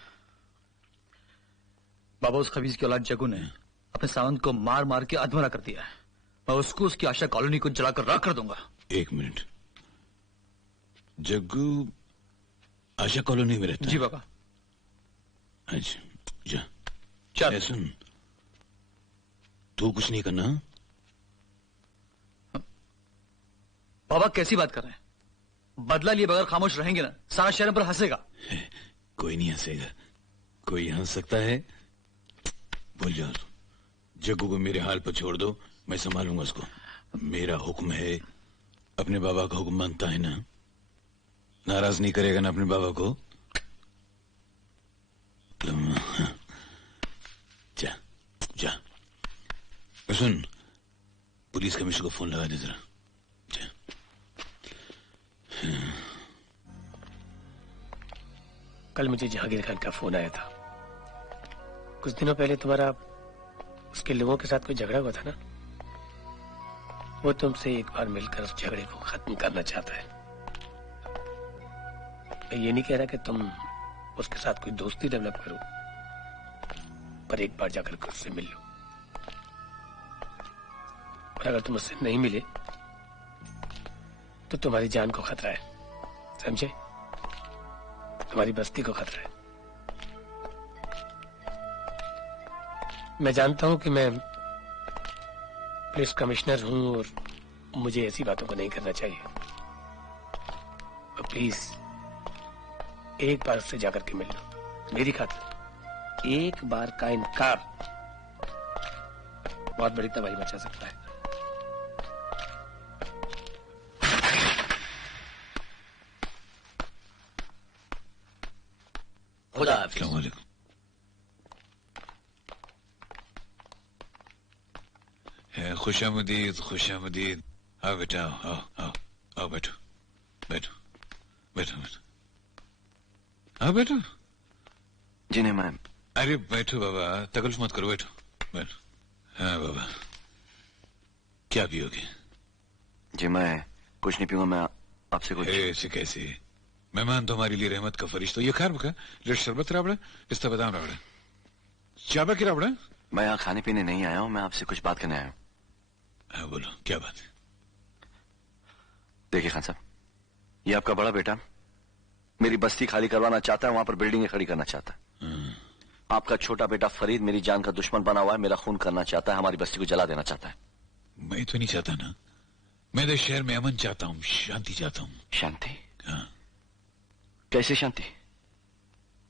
बाबा उस खबीज की औलाद जग्गू ने अपने सावंत को मार मार के अधमरा कर दिया है। मैं उसको उसकी आशा कॉलोनी को जलाकर राख कर दूंगा। एक मिनट, जग्गू आशा कॉलोनी में रहता है? जी बाबा। अच्छा जा। चल सुन, तू कुछ नहीं करना। बाबा कैसी बात कर रहे हैं? बदला लिए बगैर खामोश रहेंगे ना, सारा शहर पर हंसेगा। कोई नहीं हंसेगा, कोई हंस सकता है? भूल जाओ, जग्गू को मेरे हाल पर छोड़ दो, मैं संभालूंगा उसको। मेरा हुक्म है, अपने बाबा का हुक्म मानता है ना? नाराज नहीं करेगा ना अपने बाबा को? जा जा। सुन, पुलिस कमिश्नर को फोन लगा दे जरा। कल मुझे जहांगीर खान का फोन आया था। कुछ दिनों पहले तुम्हारा उसके लोगों के साथ कोई झगड़ा हुआ था ना, वो तुमसे एक बार मिलकर उस झगड़े को खत्म करना चाहता है। मैं ये नहीं कह रहा कि तुम उसके साथ कोई दोस्ती डेवलप करो, पर एक बार जाकर के उससे मिल लो। और अगर तुम उससे नहीं मिले तो तुम्हारी जान को खतरा है, समझे? तुम्हारी बस्ती को खतरा है। मैं जानता हूं कि मैं पुलिस कमिश्नर हूं और मुझे ऐसी बातों को नहीं करना चाहिए, तो प्लीज एक बार उससे जाकर के मिल लो मेरी खातिर। एक बार का इनकार बहुत बड़ी तबाही मचा सकता है। खुदा हाफिज। खुशामदीद खुशामदीद। आओ बेटा, आओ आओ आओ, बैठो बैठो बैठो बैठो, आओ बैठो। जी नहीं मैम। अरे बैठो बाबा, तकलीफ मत करो, बैठो बैठो। हाँ बाबा, क्या पियोगे? जी मैं कुछ नहीं पीऊंगा मैं आपसे कुछ। ऐसे कैसे? मेहमान तुम्हारे लिए रहमत का फरिश्ता। ये खैर बका लिट शरबत रावड़ा पिस्ता बादाम रावड़ा चाबा की रावड़ा। मैं यहाँ खाने पीने नहीं आया हूँ, मैं आपसे कुछ बात करने आया हूँ। हाँ बोलो, क्या बात है? देखिए खान साहब, ये आपका बड़ा बेटा मेरी बस्ती खाली करवाना चाहता है, वहां पर बिल्डिंगें खड़ी करना चाहता है। आपका छोटा बेटा फरीद मेरी जान का दुश्मन बना हुआ है, मेरा खून करना चाहता है, हमारी बस्ती को जला देना चाहता है। मैं तो नहीं चाहता ना, मैं तो शहर में अमन चाहता हूँ, शांति चाहता हूँ। शांति? हाँ। कैसे शांति?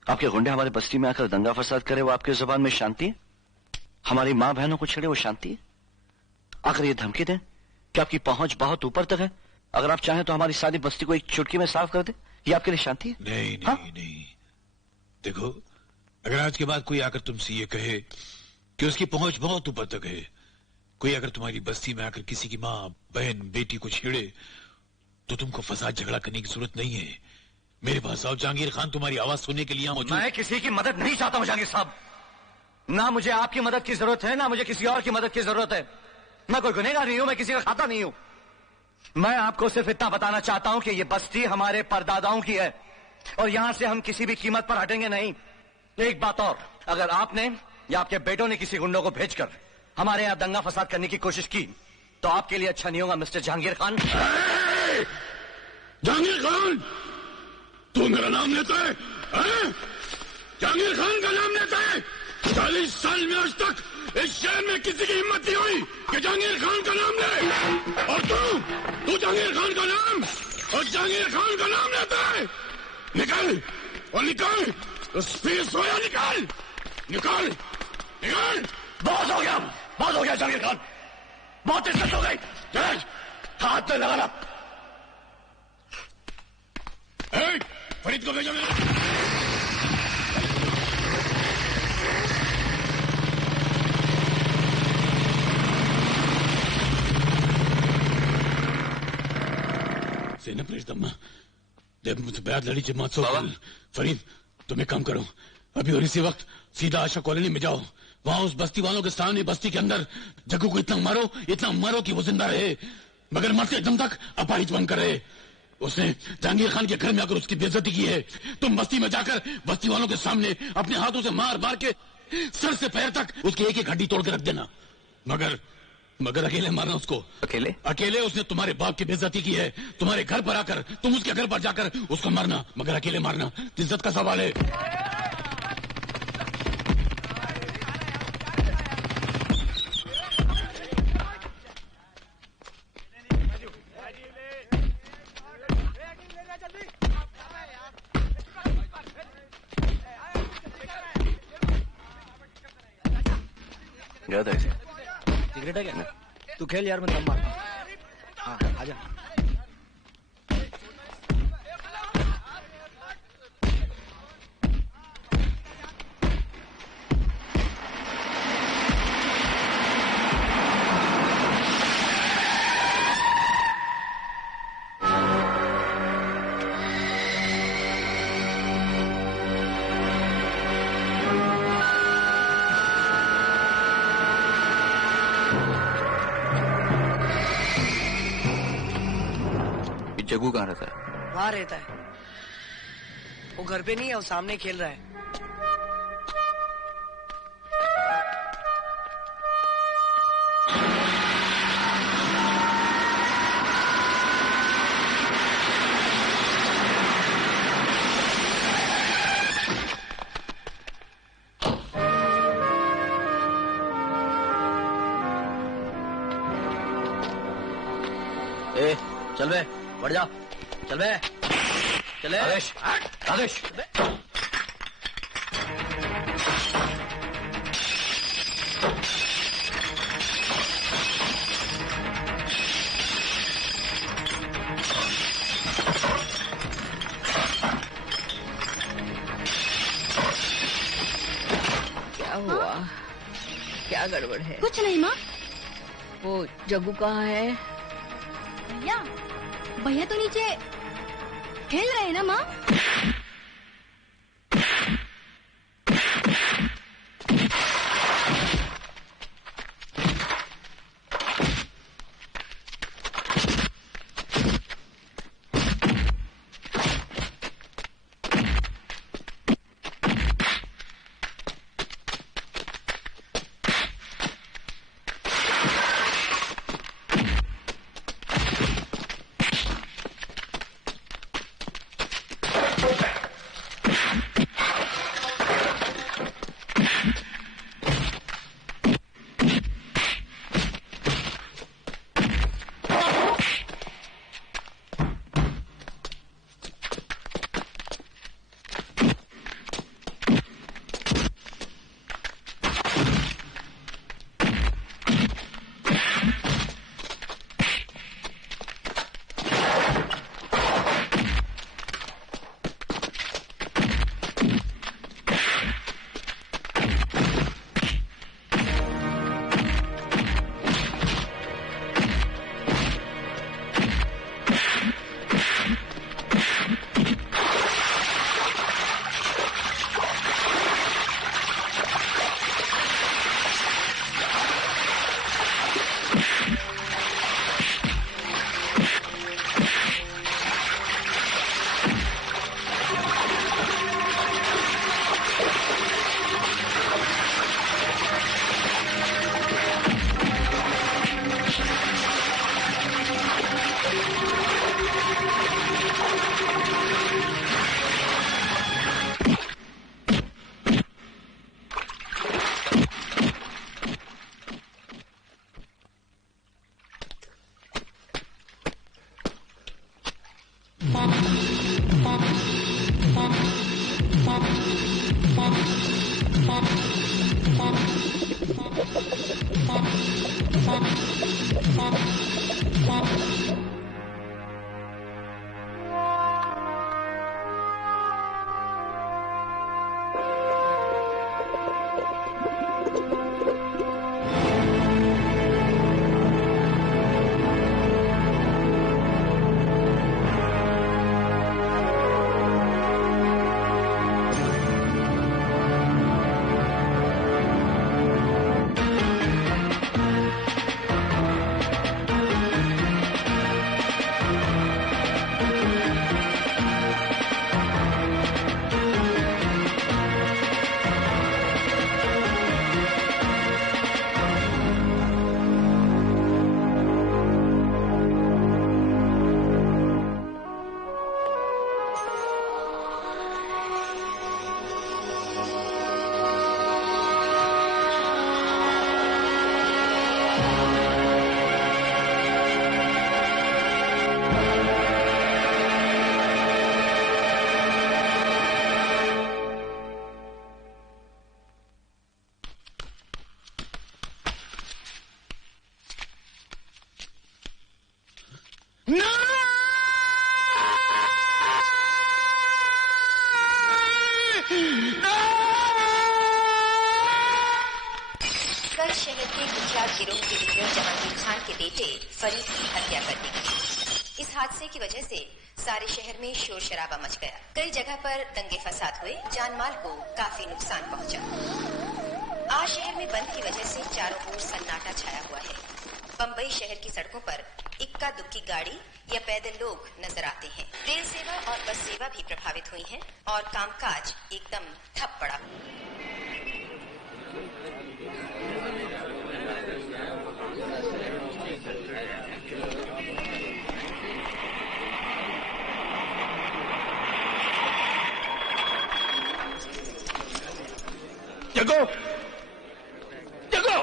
आपके गुंडे हमारे बस्ती में आकर दंगा फसाद करे, वो आपके जुबान में शांति है? हमारी माँ बहनों को छेड़े, वो शांति है? आकर ये धमकी दें कि आपकी पहुंच बहुत ऊपर तक है, अगर आप चाहें तो हमारी सारी बस्ती को एक चुटकी में साफ कर दे, ये आपके लिए शांति है? नहीं नहीं नहीं, देखो अगर आज के बाद कोई आकर तुमसे ये कहे कि उसकी पहुंच बहुत ऊपर तक है, कोई अगर तुम्हारी बस्ती में आकर किसी की माँ बहन बेटी को छेड़े, तो तुमको फसाद झगड़ा करने की जरूरत नहीं है। मेरे पास आओ, जहांगीर खान तुम्हारी आवाज सुनने के लिए मौजूद। मैं किसी की मदद नहीं चाहता हूँ जहांगीर साहब, ना मुझे आपकी मदद की जरूरत है, ना मुझे किसी और की मदद की जरूरत है। मैं कोई गुनहगार नहीं हूं, मैं किसी का खाता नहीं हूं। मैं आपको सिर्फ इतना बताना चाहता हूं कि ये बस्ती हमारे परदादाओं की है और यहां से हम किसी भी कीमत पर हटेंगे नहीं। एक बात और, अगर आपने या आपके बेटों ने किसी गुंडों को भेजकर हमारे यहां दंगा फसाद करने की कोशिश की तो आपके लिए अच्छा नहीं होगा मिस्टर जहांगीर खान। जहांगीर खान, तू मेरा नाम लेता है? जहांगीर खान का नाम लेता है? 40 साल में आज तक इस शहर में किसी की हिम्मत नहीं हुई कि जहांगीर खान का नाम ले, और तू जहांगीर खान का नाम और जहांगीर खान का नाम लेता है? निकल और निकल, उस पीर सोया निकल, निकल निकल। बहुत हो गया, बहुत हो गया जहांगीर खान, बहुत इज्जत हो गई, हाथ में लगाना। फरीद को भेजो मेरे। सेना प्रेषदम्मा जब मुझे बैद लड़ी जमात सो फरीद, तुम एक काम करो, अभी और इसी वक्त सीधा आशा कॉलोनी में जाओ, वहां उस बस्ती वालों के सामने बस्ती के अंदर जग्गू को इतना मारो कि वो जिंदा रहे, मगर मरते दम तक अपाहिज बनकर रहे। उसने जहांगीर खान के घर में आकर उसकी बेइज्जती की है। तुम बस्ती में जाकर बस्ती वालों के सामने अपने हाथों से मार मार के सर से पैर तक उसकी एक एक हड्डी तोड़ के रख देना, मगर अकेले मारना उसको। अकेले उसने तुम्हारे बाप की बेइज्जती की है, तुम्हारे घर पर आकर तुम उसके घर पर जाकर उसको मारना, मगर अकेले मारना, इज्जत का सवाल है। गया था इसे। सिगरेट है क्या? तू खेल यार, मैं दम मार। हाँ आजा। जग्गू कहाँ रहता है? वहाँ रहता है, वो घर पे नहीं है, वो सामने खेल रहा है। चल बे, बढ़ जा, चल बे, चले। आदेश, आदेश। क्या हुआ? क्या गड़बड़ है? कुछ नहीं माँ। वो जग्गू कहाँ है? भैया, भैया तो नीचे खेल रहे हैं ना माँ। के कुख्यात गिरोह के लीडर जहांगीर खान के बेटे फरीद की हत्या कर दी गई। इस हादसे की वजह से सारे शहर में शोर शराबा मच गया। कई जगह पर दंगे फसाद हुए, जान माल को काफी नुकसान पहुंचा। आज शहर में बंद की वजह से चारों ओर सन्नाटा छाया हुआ है। बम्बई शहर की सड़कों पर इक्का दुक्की गाड़ी या पैदल लोग नजर आते हैं। रेल सेवा और बस सेवा भी प्रभावित हुई है और कामकाज एकदम ठप पड़ा। जगो, जगो।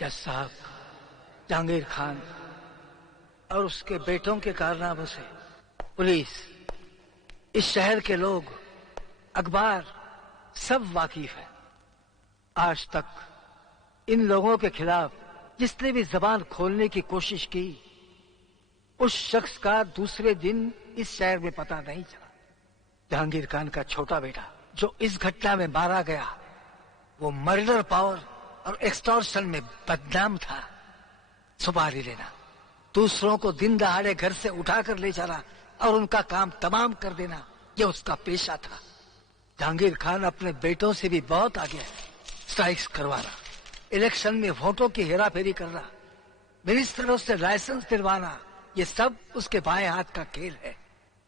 जज साहब, जहांगीर खान और उसके बेटों के कारनामों से पुलिस, इस शहर के लोग, अखबार सब वाकिफ है। आज तक इन लोगों के खिलाफ जिसने भी जबान खोलने की कोशिश की, उस शख्स का दूसरे दिन इस शहर में पता नहीं चला। जहांगीर खान का छोटा बेटा जो इस घटना में मारा गया, वो मर्डर पावर और एक्सटॉर्शन में बदनाम था। सुपारी लेना, दूसरों को दिन दहाड़े घर से उठाकर ले जाना और उनका काम तमाम कर देना, ये उसका पेशा था। जहांगीर खान अपने बेटों से भी बहुत आगे है। स्ट्राइक्स करवाना, इलेक्शन में वोटों की हेराफेरी करना, मिनिस्टरों से लाइसेंस दिलवाना, ये सब उसके बाएं हाथ का खेल है।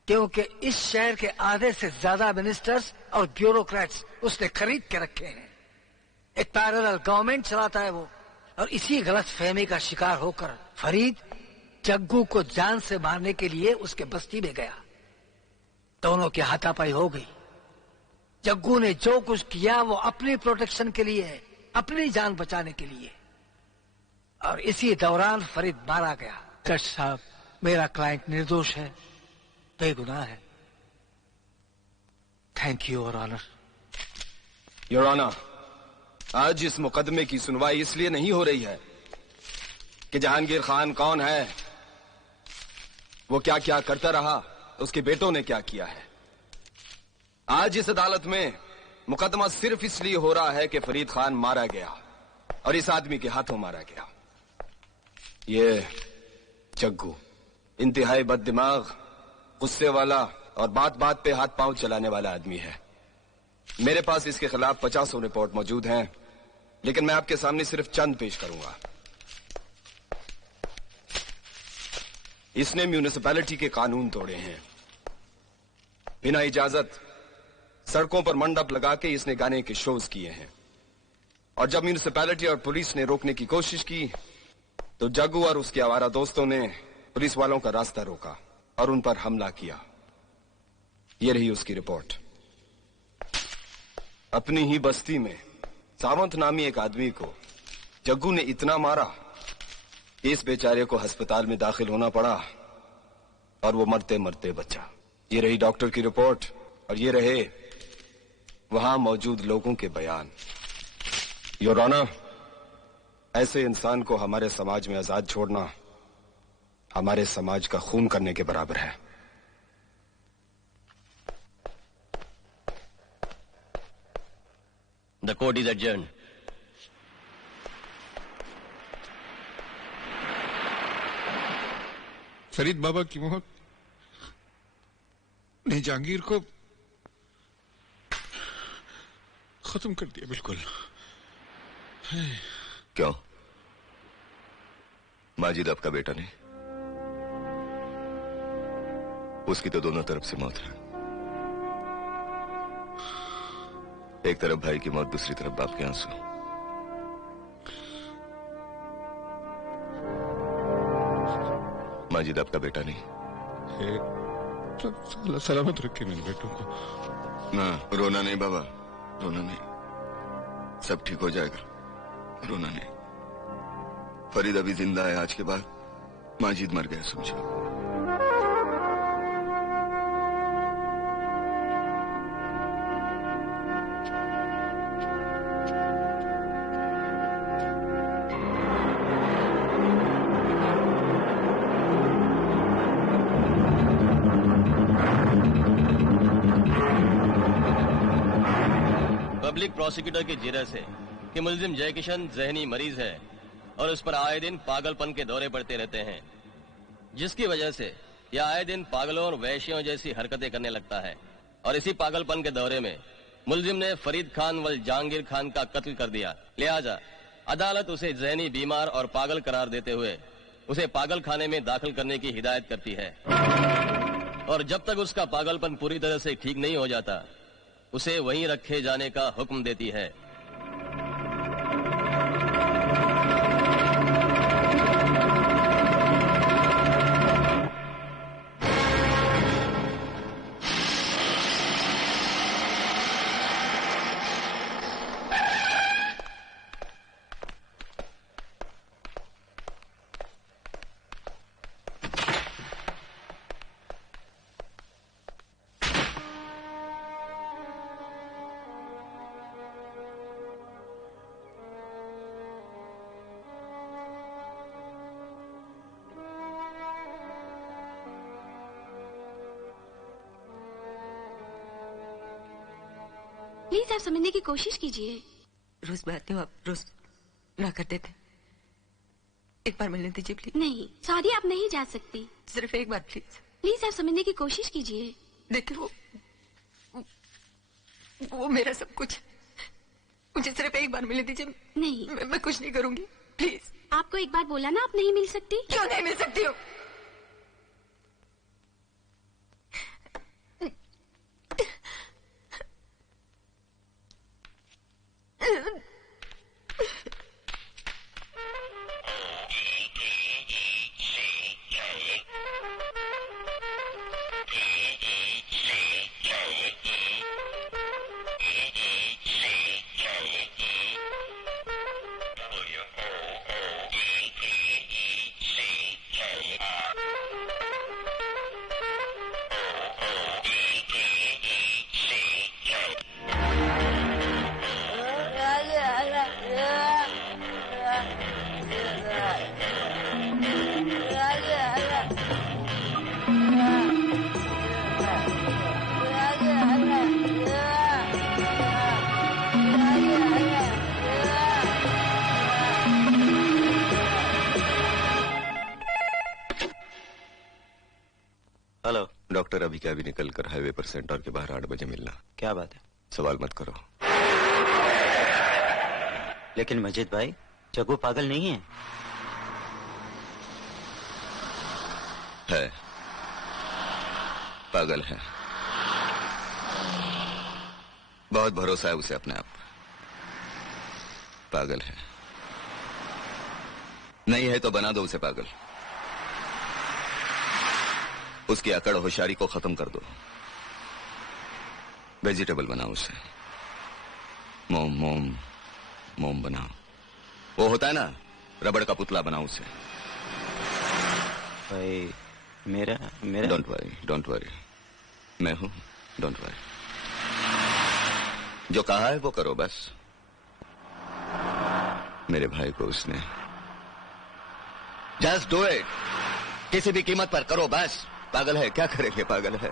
क्योंकि इस शहर के आधे से ज्यादा मिनिस्टर्स और ब्यूरोक्रेट्स उसने खरीद के रखे हैं। एक पैरेलल गवर्नमेंट चलाता है वो। और इसी गलत फहमी का शिकार होकर फरीद जग्गू को जान से मारने के लिए उसके बस्ती में गया। दोनों की हाथापाई हो गई। जग्गू ने जो कुछ किया वो अपनी प्रोटेक्शन के लिए, अपनी जान बचाने के लिए। और इसी दौरान फरीद मारा गया। जज साहब, मेरा क्लाइंट निर्दोष है, बेगुनाह है। Thank you your honour. Your honour, आज इस मुकदमे की सुनवाई इसलिए नहीं हो रही है कि जहांगीर खान कौन है, वो क्या क्या करता रहा, उसके बेटों ने क्या किया है। आज इस अदालत में मुकदमा सिर्फ इसलिए हो रहा है कि फरीद खान मारा गया और इस आदमी के हाथों मारा गया। ये जग्गू इंतहाई बददिमाग, गुस्से वाला और बात बात पे हाथ पांव चलाने वाला आदमी है। मेरे पास इसके खिलाफ 50 रिपोर्ट मौजूद हैं, लेकिन मैं आपके सामने सिर्फ चंद पेश करूंगा। इसने म्यूनिसिपैलिटी के कानून तोड़े हैं। बिना इजाजत सड़कों पर मंडप लगा के इसने गाने के शोज किए हैं। और जब म्यूनिसिपैलिटी और पुलिस ने रोकने की कोशिश की तो जग्गू और उसके आवारा दोस्तों ने पुलिस वालों का रास्ता रोका और उन पर हमला किया। ये रही उसकी रिपोर्ट। अपनी ही बस्ती में सावंत नामी एक आदमी को जग्गू ने इतना मारा कि इस बेचारे को अस्पताल में दाखिल होना पड़ा और वो मरते मरते बचा। ये रही डॉक्टर की रिपोर्ट और ये रहे वहां मौजूद लोगों के बयान। योर ऑनर, ऐसे इंसान को हमारे समाज में आजाद छोड़ना हमारे समाज का खून करने के बराबर है। The court is adjourned. Farid बाबा की मौत ने जहांगीर को खत्म कर दिया। बिल्कुल। क्यों? माजिद आपका बेटा नहीं? उसकी तो दोनों तरफ से मौत है। एक तरफ भाई की मौत, दूसरी तरफ बाप के आंसू। माजिद आपका बेटा नहीं? तो अल्लाह सलामत रखे मेरे बेटों को। ना, रोना नहीं बाबा, रोना नहीं, सब ठीक हो जाएगा। रोना नहीं। फरीद अभी जिंदा है, आज के बाद माजिद मर गया समझो। पब्लिक प्रोसिक्यूटर की जिरह से कि मुलजिम जयकिशन जहनी मरीज है और उस पर आए दिन पागलपन के दौरे पड़ते रहते हैं, जिसकी वजह से यह आए दिन पागलों और वैश्यों जैसी हरकतें करने लगता है। और इसी पागलपन के दौरे में मुलजिम ने फरीद खान वल जहांगीर खान का कत्ल कर दिया। लिहाजा अदालत उसे जहनी बीमार और पागल करार देते हुए उसे पागल खाने में दाखिल करने की हिदायत करती है और जब तक उसका पागलपन पूरी तरह से ठीक नहीं हो जाता उसे वहीं रखे जाने का हुक्म देती है। प्लीज आप समझने की कोशिश कीजिए। रोज बात नहीं, आप रोज ना कर देते। एक बार मिलने दीजिए प्लीज। नहीं शादी आप नहीं जा सकती। सिर्फ एक बार प्लीज। प्लीज आप समझने की कोशिश कीजिए। देखिए वो मेरा सब कुछ, मुझे सिर्फ एक बार मिलने दीजिए। नहीं मैं कुछ नहीं करूंगी प्लीज। आपको एक बार बोला ना आप नहीं मिल सकती। क्यों नहीं मिल सकती हो? हेलो डॉक्टर, अभी क्या अभी निकल कर हाईवे पर सेंटर के बाहर 8 बजे मिलना। क्या बात है? सवाल मत करो। लेकिन मजीद भाई, जग्गू पागल नहीं है। पागल है, बहुत भरोसा है उसे अपने आप पर। पागल है, नहीं है तो बना दो उसे पागल। उसकी अकड़ होशियारी को खत्म कर दो। वेजिटेबल बनाओ उसे। मोम मोम मोम बनाओ। वो होता है ना रबड़ का पुतला, बनाओ उसे। भाई मेरा डोंट वरी, मैं हूं, डोंट वरी। जो कहा है वो करो बस। मेरे भाई को उसने जस्ट डू इट, किसी भी कीमत पर करो बस। पागल है, क्या करेंगे, पागल है।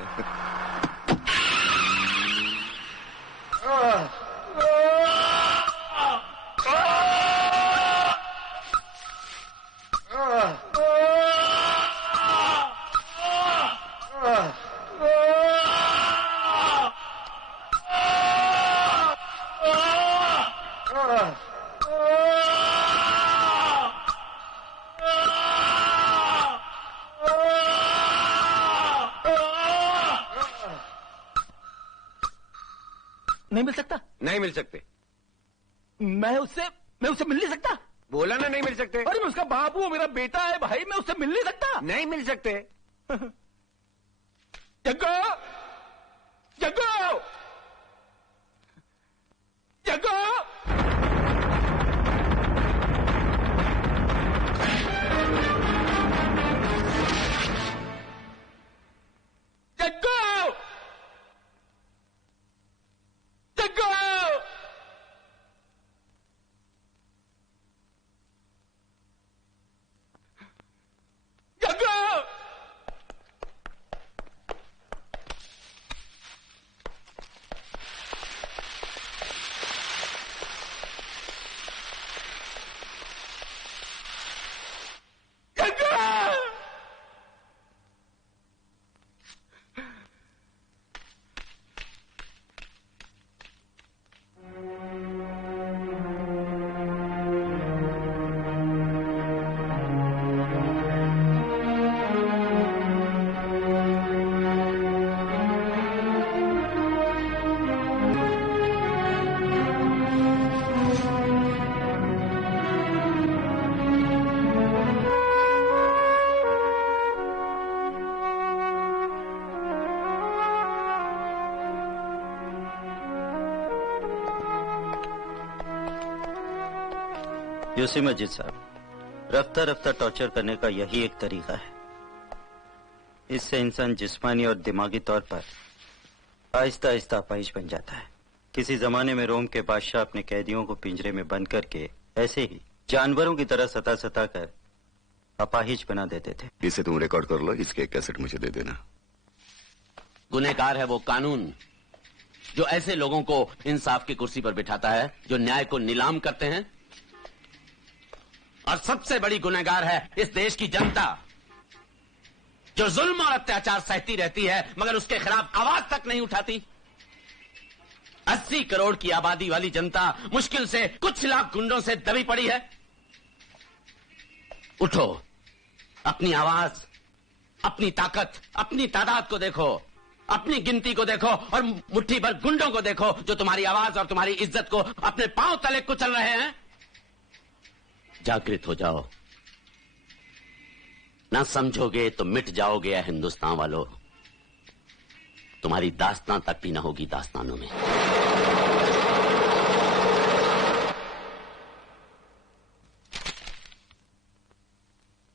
नहीं मिल सकता? नहीं मिल सकते। मैं उससे मिल नहीं सकता। बोला ना नहीं मिल सकते। अरे मैं उसका बाप हूँ, मेरा बेटा है भाई, मैं उससे मिल नहीं सकता। नहीं मिल सकते। जग्गू, जग्गू, जग्गू। यूसी मजिद साहब, रफ्ता रफ्ता टॉर्चर करने का यही एक तरीका है। इससे इंसान जिस्मानी और दिमागी तौर पर आहिस्ता आहिस्ता अपाहिज बन जाता है। किसी जमाने में रोम के बादशाह अपने कैदियों को पिंजरे में बंद करके ऐसे ही जानवरों की तरह सता सता कर अपाहिज बना देते थे। इसे तुम रिकॉर्ड कर लो, इसके एक कैसेट मुझे दे देना। गुनहगार है वो कानून जो ऐसे लोगों को इंसाफ की कुर्सी पर बिठाता है जो न्याय को नीलाम करते हैं, और सबसे बड़ी गुनहगार है इस देश की जनता जो जुल्म और अत्याचार सहती रहती है मगर उसके खिलाफ आवाज तक नहीं उठाती। 80 करोड़ की आबादी वाली जनता मुश्किल से कुछ लाख गुंडों से दबी पड़ी है। उठो, अपनी आवाज, अपनी ताकत, अपनी तादाद को देखो, अपनी गिनती को देखो और मुट्ठी भर गुंडों को देखो जो तुम्हारी आवाज और तुम्हारी इज्जत को अपने पांव तले कुचल रहे हैं। जागृत हो जाओ, ना समझोगे तो मिट जाओगे या हिंदुस्तान वालों। तुम्हारी दास्तान तक भी ना होगी दास्तानों में।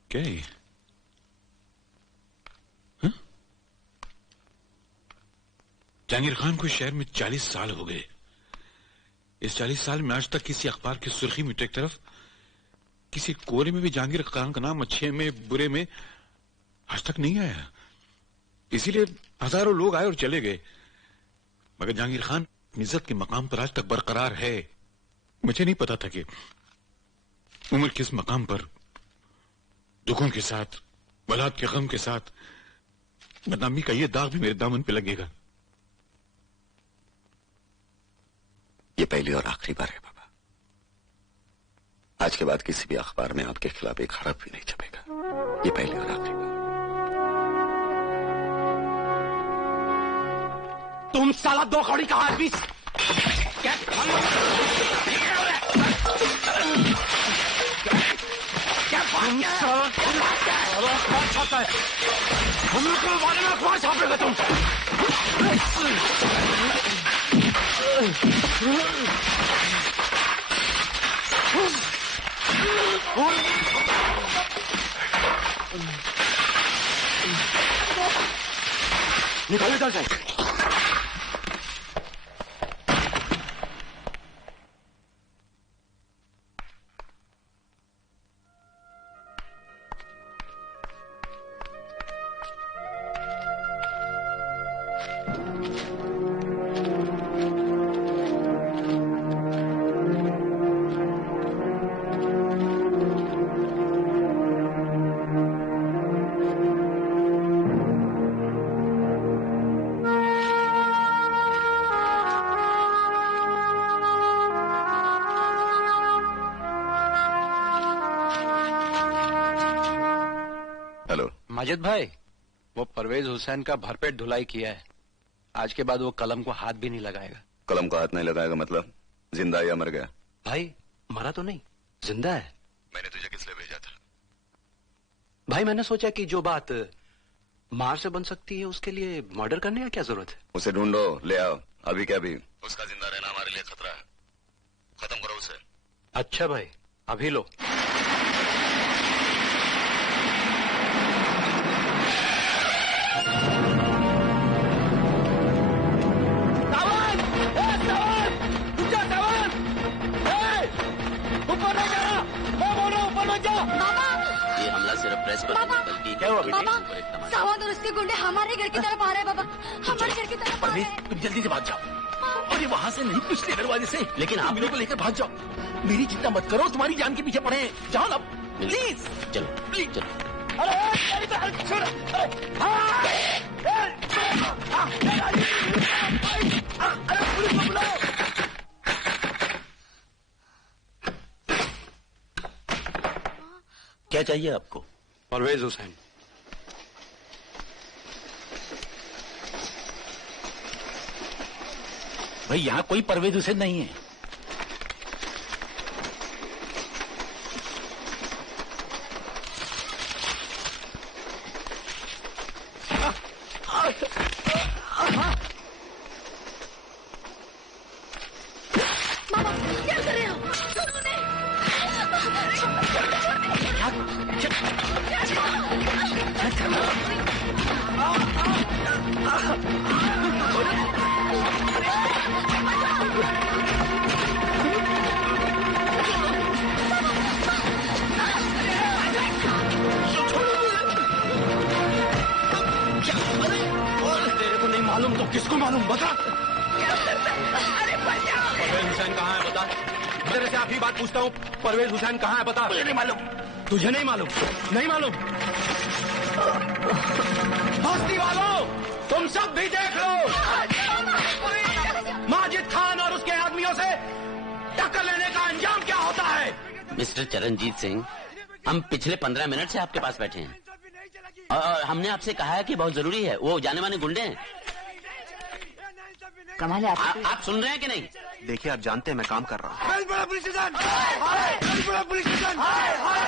क्या है? जहांगीर खान को शहर में 40 साल हो गए। इस 40 साल में आज तक किसी अखबार की सुर्खी में तो एक तरफ, किसी कोरे में भी जहांगीर खान का नाम अच्छे में बुरे में आज तक नहीं आया। इसीलिए हजारों लोग आए और चले गए, मगर जहांगीर खान इज्जत के मकाम पर आज तक बरकरार है। मुझे नहीं पता था कि उम्र किस मकाम पर दुखों के साथ, औलाद के गम के साथ बदनामी का ये दाग भी मेरे दामन पे लगेगा। ये पहली और आखिरी बार है बाबा। आज के बाद किसी भी अखबार में आपके खिलाफ एक हरफ भी नहीं छपेगा। ये पहली और आखिरी बार। तुम साला दो कौड़ी का आदमी क्या छापता है? हम लोग के बारे में अखबार छापेगा तुम? निकालो इधर से। माजिद भाई, वो परवेज हुसैन का भरपेट धुलाई किया है। आज के बाद वो कलम को हाथ भी नहीं लगाएगा। कलम को हाथ नहीं लगाएगा मतलब जिंदा या मर गया? भाई मरा तो नहीं, जिंदा है। मैंने तुझे किस लिए भेजा था? भाई मैंने सोचा कि जो बात मार से बन सकती है उसके लिए मर्डर करने का क्या जरूरत है। उसे ढूंढो, ले आओ, अभी क्या भी। उसका जिंदा रहना हमारे लिए खतरा है। खत्म करो उसे। अच्छा भाई, अभी लो। सावंत और उसके गुंडे हमारे घर की तरफ आ रहे हैं बाबा, हमारे घर की तरफ आ रहे हैं। तुम जल्दी से भाग जाओ। और ये वहां से नहीं, पिछले दरवाजे से। लेकिन आप मेरे को लेकर भाग जाओ। मेरी चिंता मत करो, तुम्हारी जान के पीछे पड़े हैं। जाओ ना प्लीज। चलो प्लीज चलो। क्या चाहिए आपको? परवेज हुसैन। भाई यहाँ कोई परवेज हुसैन नहीं है। बाबा क्या कर रहे हो? तेरे को नहीं मालूम तो किसको मालूम, बता। परवेज हुसैन कहाँ है बता। तेरे से आखिरी बात पूछता हूँ, परवेज हुसैन कहाँ है बता। मुझे नहीं मालूम। तुझे नहीं मालूम? नहीं मालूम। बस्ती वालों, तुम सब भी देख लो, माजिद खान और उसके आदमियों से टक्कर लेने का अंजाम क्या होता है। मिस्टर चरणजीत सिंह, हम पिछले 15 मिनट से आपके पास बैठे हैं और हमने आपसे कहा है कि बहुत जरूरी है, वो जाने माने गुंडे हैं। कमाल है आप सुन रहे हैं कि नहीं? देखिए, आप जानते हैं मैं काम कर रहा हूँ।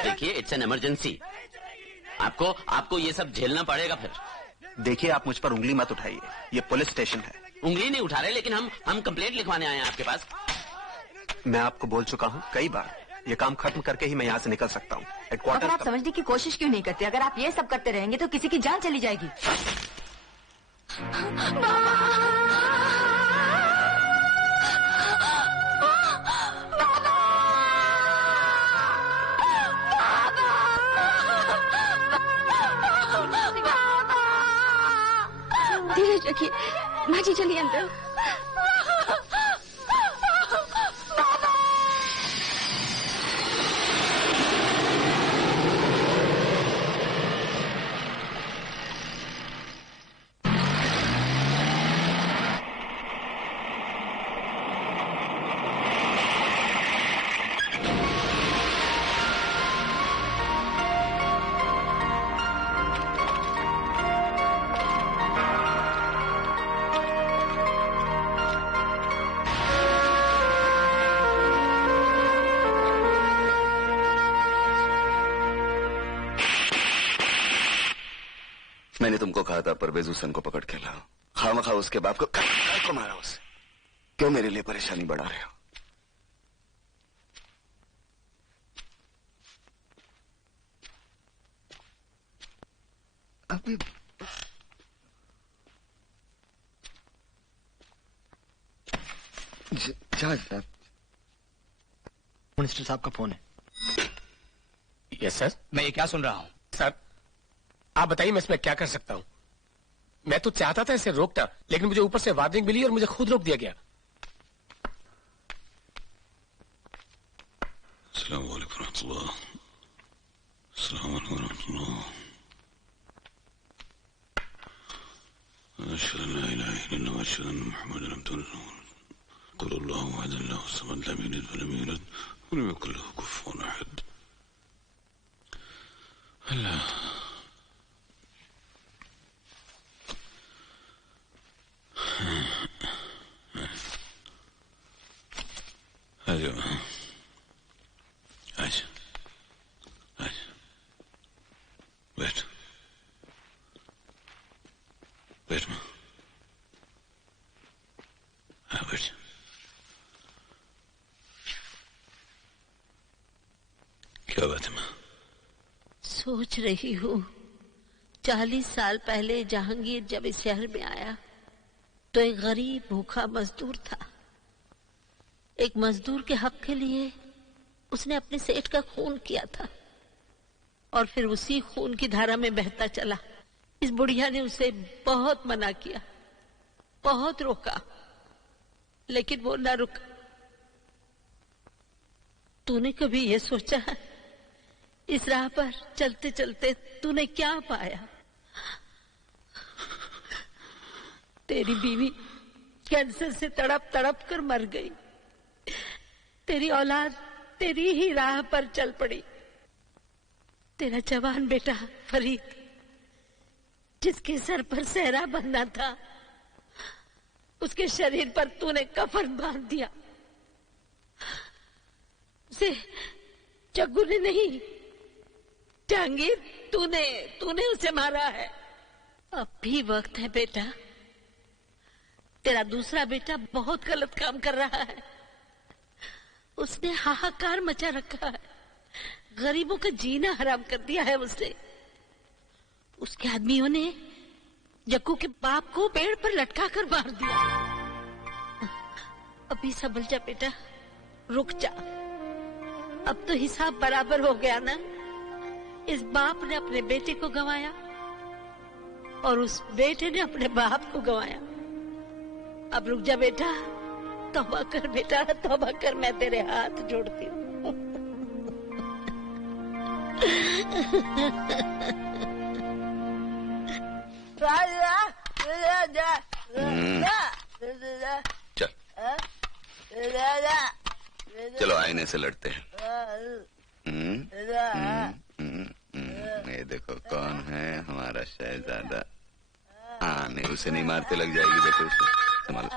देखिए, इट्स एन इमरजेंसी। आपको ये सब झेलना पड़ेगा फिर। देखिए, आप मुझ पर उंगली मत उठाइए, ये पुलिस स्टेशन है। उंगली नहीं उठा रहे, लेकिन हम कंप्लेंट लिखवाने आए हैं आपके पास। मैं आपको बोल चुका हूँ कई बार, ये काम खत्म करके ही मैं यहाँ से निकल सकता हूँ। अगर आप समझने की कोशिश क्यों नहीं करते? अगर आप ये सब करते रहेंगे तो किसी की जान चली जाएगी। धीरज रखिए, माँ जी चलिए अंदर। मैंने तुमको कहा था परवेज हुसैन को पकड़ के लाओ, खामखा उसके बाप को मारा उसे। क्यों मेरे लिए परेशानी बढ़ा रहे हो? अभी मिनिस्टर साहब का फोन है। Yes sir. मैं ये क्या सुन रहा हूँ? सर, आप बताइए मैं इसमें क्या कर सकता हूँ? मैं तो चाहता था इसे रोकता, लेकिन मुझे ऊपर से वार्निंग मिली और मुझे खुद रोक दिया गया। अस्सलाम वालेकुम रहमतुल्लाह। अस्सलाम वालेकुम रहमतुल्लाह। अशहदु अन ला इलाहा इल्लल्लाह व अशहदु अन्न मुहम्मदन अब्दुहु व रसूलुहु। क़ुल अल्लाहु अहद अल्लाहु समद लम यलिद व लम यूलद व लम यकुल लहु कुफुवन अहद। अल्लाह आजा आजा आजा बैठ बैठ मां। हाँ बैठ। क्या बात है मां? सोच रही हूँ 40 साल पहले जहांगीर जब इस शहर में आया तो एक गरीब भूखा मजदूर था। एक मजदूर के हक के लिए उसने अपने सेठ का खून किया था और फिर उसी खून की धारा में बहता चला। इस बुढ़िया ने उसे बहुत मना किया, बहुत रोका, लेकिन वो ना रुका। तूने कभी ये सोचा है इस राह पर चलते चलते तूने क्या पाया? तेरी बीवी कैंसर से तड़प तड़प कर मर गई। तेरी औलाद तेरी ही राह पर चल पड़ी। तेरा जवान बेटा फरीद, जिसके सर पर सेहरा बंधना था, उसके शरीर पर तूने कफन बांध दिया। उसे जग्गू ने नहीं, जहांगीर तूने उसे मारा है। अब भी वक्त है बेटा। तेरा दूसरा बेटा बहुत गलत काम कर रहा है। उसने हाहाकार मचा रखा है। गरीबों का जीना हराम कर दिया है उसने। उसके आदमियों ने जग्गू के बाप को पेड़ पर लटका कर मार दिया। अभी संभल जा बेटा, रुक जा। अब तो हिसाब बराबर हो गया ना। इस बाप ने अपने बेटे को गंवाया और उस बेटे ने अपने बाप को गंवाया। अब रुक जा बेटा, तौबा कर बेटा, तौबा कर, मैं तेरे हाथ जोड़ती हूँ। चलो आईने से लड़ते हैं। ये देखो कौन है हमारा शहजादा। हाँ नहीं, उसे नहीं मारते, लग जाएगी बेटे उसे। संभालो।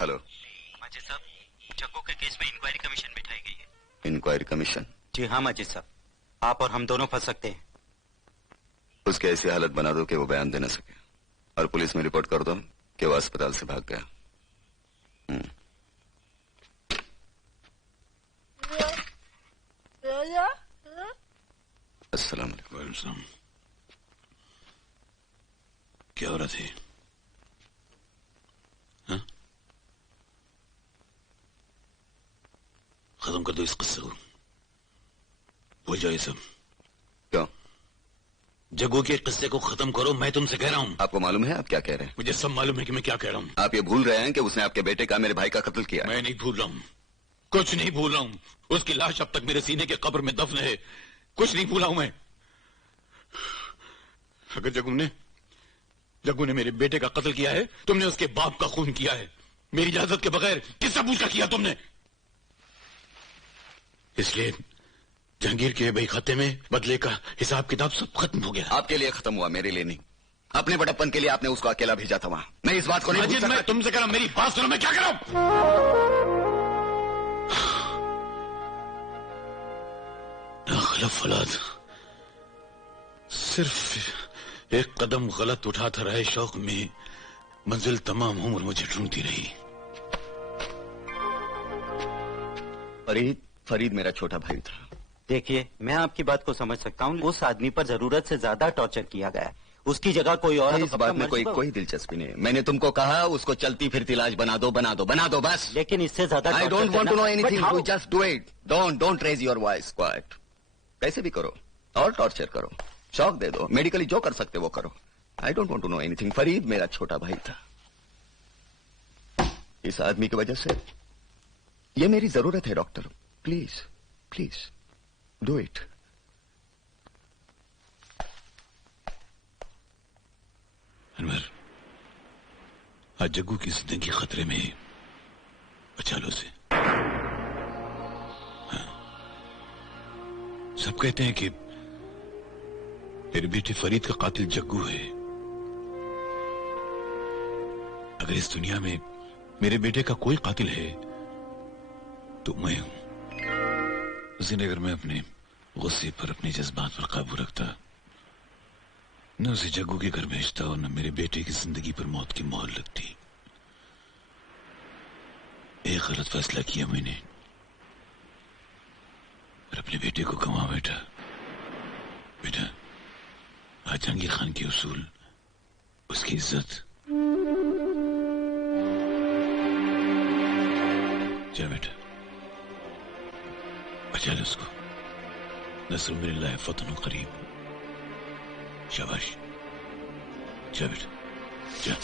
हेलो माजिद साहब, जग्गू के केस में इंक्वायरी कमीशन बिठाई गई है। Inquiry commission? जी हाँ माजिद साहब, आप और हम दोनों फंस सकते हैं। उसकी ऐसी हालत बना दो कि वो बयान दे न सके, और पुलिस में रिपोर्ट कर दो कि वो अस्पताल से भाग गया। अस्सलाम वालेकुम। क्या हो रहा थी? हाँ? खत्म कर दो इस किस्से को, भूल जाओ ये सब। क्यों? जग्गू के किस्से को खत्म करो, मैं तुमसे कह रहा हूँ। आपको मालूम है आप क्या कह रहे हैं? मुझे सब मालूम है कि मैं क्या कह रहा हूँ। आप ये भूल रहे हैं कि उसने आपके बेटे का, मेरे भाई का कत्ल किया। मैं नहीं भूल रहा हूँ, कुछ नहीं भूल रहा हूँ। उसकी लाश अब तक मेरे सीने के कब्र में दफन है, कुछ नहीं भूला हूं मैं। अगर जग्गू ने मेरे बेटे का कत्ल किया है, तुमने उसके बाप का खून किया है, मेरी इजाजत के बगैर किससे पूछा किया तुमने? इसलिए जहांगीर के बही खाते में बदले का हिसाब किताब सब खत्म हो गया। आपके लिए खत्म हुआ, मेरे लिए नहीं। अपने बड़प्पन के लिए आपने उसको अकेला भेजा था वहां। मैं इस बात को नहीं भूल सकता। मैं तुमसे कह रहा हूं, मेरी बात सुनो, मैं क्या कर रहा हूं? फलाद सिर्फ एक कदम गलत उठाता रहे शौक में, मंजिल तमाम उम्र मुझे ढूंढती रही। फरीद मेरा छोटा भाई था। देखिए, मैं आपकी बात को समझ सकता हूँ। उस आदमी पर जरूरत से ज्यादा टॉर्चर किया गया। उसकी जगह कोई और। इस बात में कोई दिलचस्पी नहीं। मैंने तुमको कहा उसको चलती फिरती लाश बना दो बस। लेकिन इससे ज्यादा I don't want to know anything, you just do it. Don't raise your voice, quiet. कैसे भी करो और टॉर्चर करो, शौक दे दो, मेडिकली जो कर सकते वो करो। I don't want to know anything. Farid मेरा छोटा भाई था। इस आदमी की वजह से ये मेरी जरूरत है। Doctor please please do it. Anwar, आज जग्गू की जिंदगी खतरे में है, बचा लो उसे। सब कहते हैं कि मेरे बेटे फरीद का कातिल जग्गू है। अगर इस दुनिया में मेरे बेटे का कोई कातिल है तो मैं हूं। उस दिन अगर मैं अपने गुस्से पर, अपने जज्बात पर काबू रखता, न उसे जग्गू के घर भेजता और न मेरे बेटे की जिंदगी पर मौत की मोहर लगती। एक गलत फैसला किया मैंने और अपने बेटे को गंवा बैठा। बेटा, आज जहांगीर खान के उसूल, उसकी इज्जत। जा बेटा, बचा ले उसको। नस्र मिनल्लाह फतन करीब। शाबाश, जा बेटा जा।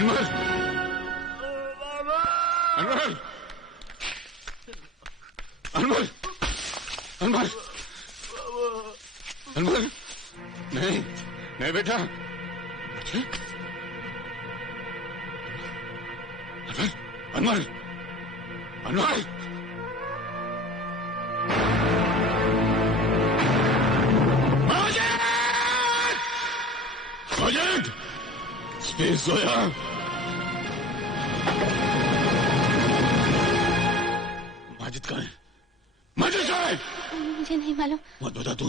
अनवर, अनवर, अनवर, अनवर, अनवर, नहीं, नहीं बेटा, अनवर, अनवर, माजिद, स्पेस सोया। माजिद कहाँ है? माजिद कहाँ है? मुझे नहीं मालूम। मत बता तू,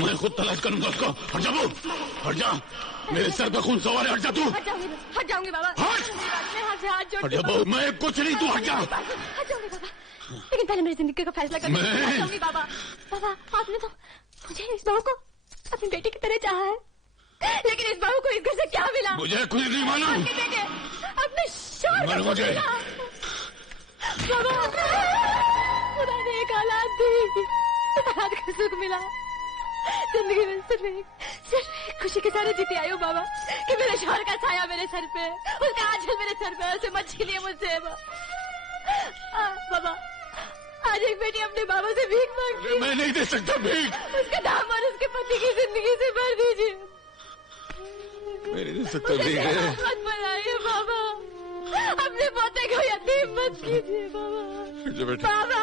मैं खुद तलाश करूंगा उसको। हट जा वो, हट जा, मेरे सर पे खून सवार है, हट जा तू। हट जाऊंगी बाबा। हट! मैं हाथ से हाथ जोड़ हट जा बहू, मैं कुछ नहीं, तू हट जा। हट जाऊंगी बाबा, लेकिन पहले मेरी जिंदगी का फैसला कर। हट जाऊंगी बाबा। बाबा आपने तो मुझे इस बहू को अपनी बेटी की तरह चाहा है, लेकिन इस बहू को इस घर से क्या मिला? मुझे कुछ नहीं मालूम। आपके बेटे अपने शोहर को मुझे मिला। बाबा खुदा ने एक औलाद दी, औलाद का सुख मिला। जिंदगी में सिर्फ एक खुशी के साथ जीती आई हूँ बाबा, कि मेरे शोहर का साया मेरे सर पे, उसका आंचल मेरे सर पे, उसे मत छीनिए मुझसे बाबा। आज एक बेटी अपने बाबा से भीख मांगती है। मैं नहीं दे सकता भीख। उसका नाम और उसके पति की जिंदगी से भर दीजिए। मैं नहीं दे सकता भीख। मत बनाइए बाबा, अपने पोते को यतीम मत कीजिए बाबा। बाबा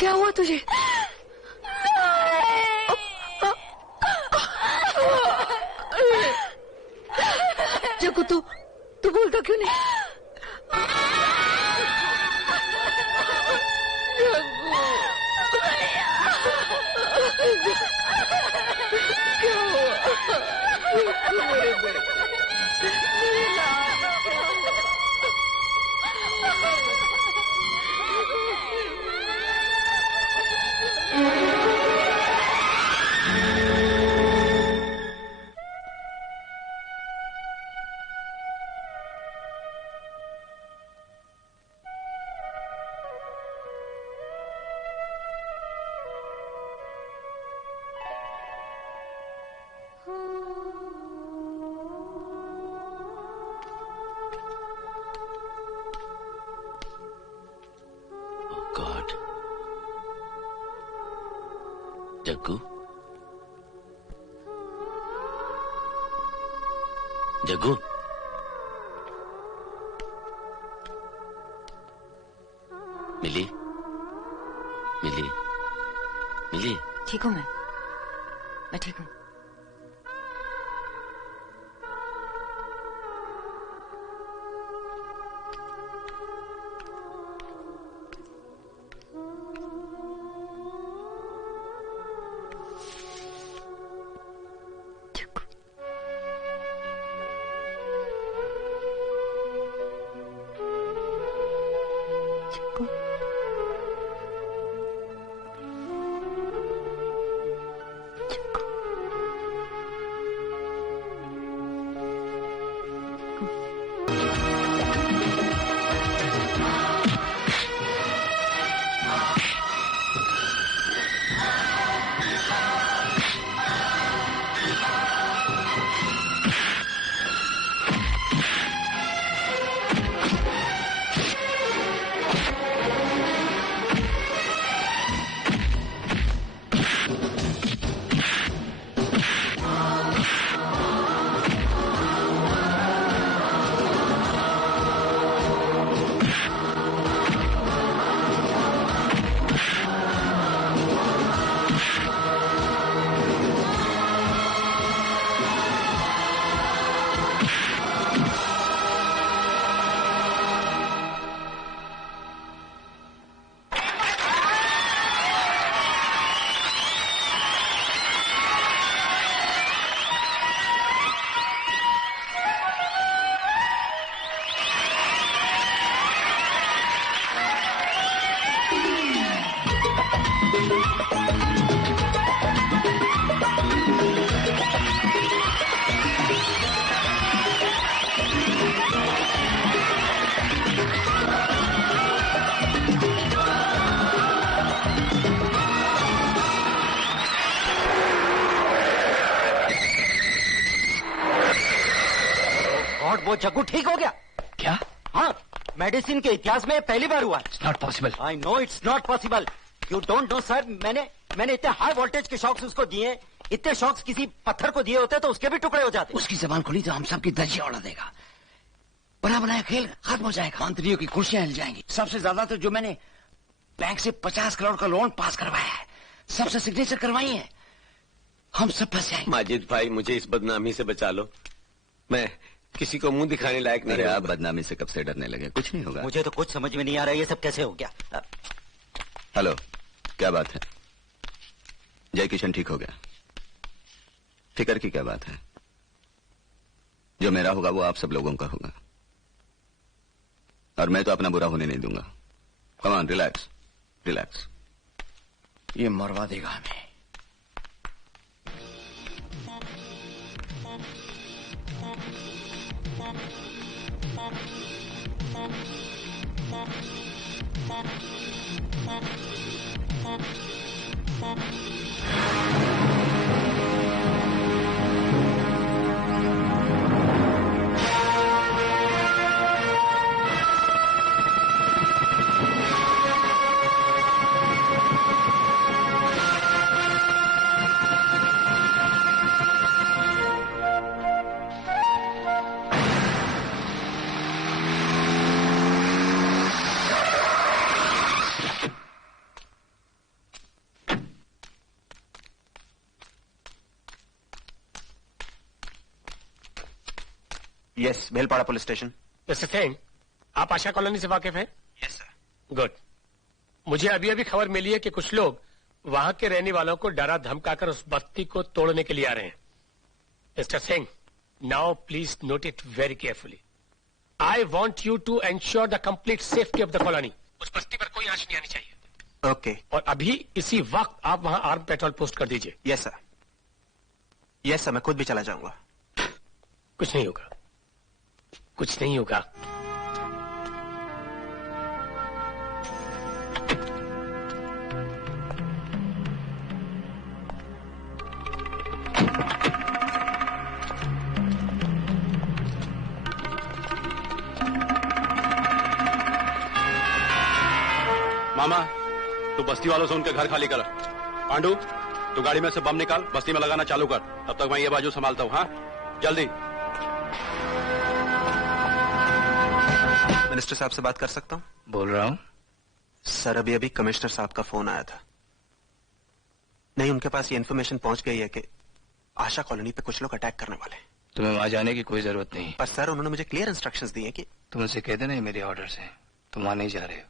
क्या हुआ तुझे? जग्गू तू बोलता क्यों नहीं? जग्गू, जग्गू, मिली, मिली, मिली। ठीक हूँ मैं ठीक हूँ। और वो जग्गू ठीक हो गया क्या? हाँ, मेडिसिन के इतिहास में पहली बार हुआ। It's not possible. I know it's not possible. You don't know sir, मैंने इतने हाई वोल्टेज के शॉक्स उसको दिए। इतने शॉक्स किसी पत्थर को दिए होते तो उसके भी टुकड़े हो जाते। उसकी जबान खुली तो हम सबकी दर्जी उड़ा देगा। बना बनाया खेल खत्म हो जाएगा। मंत्रियों की कुर्सियां हिल जाएंगी। सबसे ज्यादा तो जो मैंने बैंक से 50 करोड़ का लोन पास करवाया है, सबसे सिग्नेचर करवाई है, हम सब फंस जाएंगे। माजिद भाई, मुझे इस बदनामी से बचा लो। मैं किसी को मुंह दिखाने लायक नहीं। अरे आप बदनामी से कब से डरने लगे? कुछ नहीं होगा। मुझे तो कुछ समझ में नहीं आ रहा है, ये सब कैसे हो गया। हेलो, क्या बात है? जय किशन ठीक हो गया? फिक्र की क्या बात है? जो मेरा होगा वो आप सब लोगों का होगा, और मैं तो अपना बुरा होने नहीं दूंगा। Come on, relax relax. ये मरवा देगा हमें। Yes, Bhelpada police station. Mister Singh, आप आशा कॉलोनी से वाकिफ हैं? Yes sir. गुड। मुझे अभी अभी खबर मिली है कि कुछ लोग वहां के रहने वालों को डरा धमकाकर उस बस्ती को तोड़ने के लिए आ रहे हैं। Mister Singh, now please note it very carefully. I want you to ensure the complete safety of the colony. उस बस्ती पर कोई आंच नहीं आनी चाहिए। ओके। और अभी इसी वक्त आप वहां आर्म पेट्रोल पोस्ट कर दीजिए। Yes sir. यस सर, मैं खुद भी चला जाऊंगा। कुछ नहीं होगा, कुछ नहीं होगा। मामा, तू बस्ती वालों से उनके घर खाली कर। पांडू, तू गाड़ी में से बम निकाल, बस्ती में लगाना चालू कर। तब तक मैं ये बाजू संभालता हूँ। हाँ, जल्दी। मिनिस्टर साहब से बात कर सकता हूँ? बोल रहा हूँ। सर, अभी अभी कमिश्नर साहब का फोन आया था। नहीं, उनके पास ये इन्फॉर्मेशन पहुंच गई है कि आशा कॉलोनी पे कुछ लोग अटैक करने वाले हैं। तुम्हें वहां जाने की कोई जरूरत नहीं। पर सर, उन्होंने मुझे क्लियर इंस्ट्रक्शंस दिए कि तुम उनसे कह देना ये मेरे ऑर्डर से, तुम वहां नहीं जा रहे हो।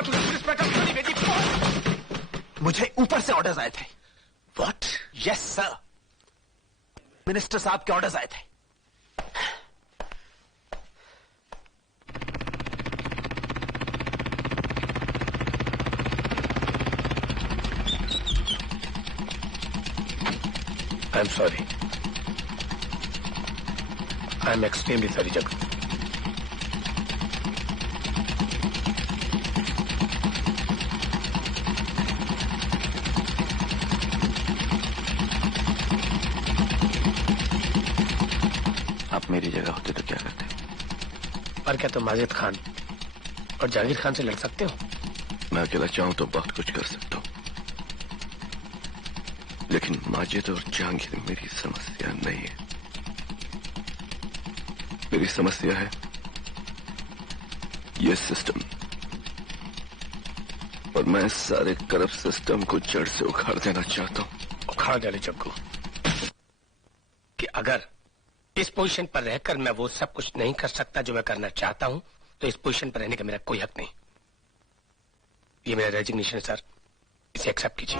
कहा तुझे पुलिस में क्यों नहीं भेजी? मुझे ऊपर से ऑर्डर्स आए थे। व्हाट? यस सर, मिनिस्टर साहब के ऑर्डर्स आए थे। I am sorry, I am extremely sorry जगत। आप मेरी जगह होते तो क्या करते? पर क्या तुम माजिद खान और जहांगीर खान से लड़ सकते हो? मैं अकेला चाहूं तो बहुत कुछ कर सकता हूं, लेकिन माजिद और जहांगीर मेरी समस्या नहीं है। मेरी समस्या है ये सिस्टम, और मैं इस सारे करप्ट सिस्टम को जड़ से उखाड़ देना चाहता हूं। उखाड़ डाले जग्गू कि अगर इस पोजीशन पर रहकर मैं वो सब कुछ नहीं कर सकता जो मैं करना चाहता हूं, तो इस पोजीशन पर रहने का मेरा कोई हक नहीं। ये मेरा रेजिग्नेशन है सर, इसे एक्सेप्ट कीजिए।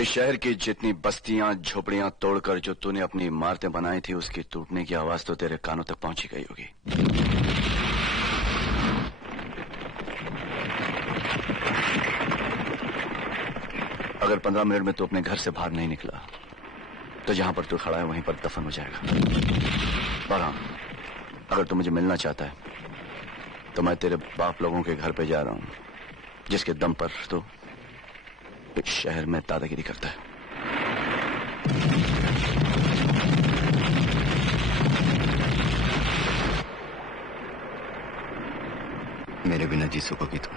इस शहर की जितनी बस्तियां झोपड़ियां तोड़कर जो तूने अपनी इमारतें बनाई थी उसकी टूटने की आवाज तो तेरे कानों तक पहुंची गई होगी। अगर 15 मिनट में तू अपने घर से बाहर नहीं निकला तो जहां पर तू खड़ा है वहीं पर दफन हो जाएगा। और हाँ, अगर तू मुझे मिलना चाहता है तो मैं तेरे बाप लोगों के घर पे जा रहा हूं जिसके दम पर तू इस शहर में दादागिरी करता है। मेरे बिना जी सकोगी तुम?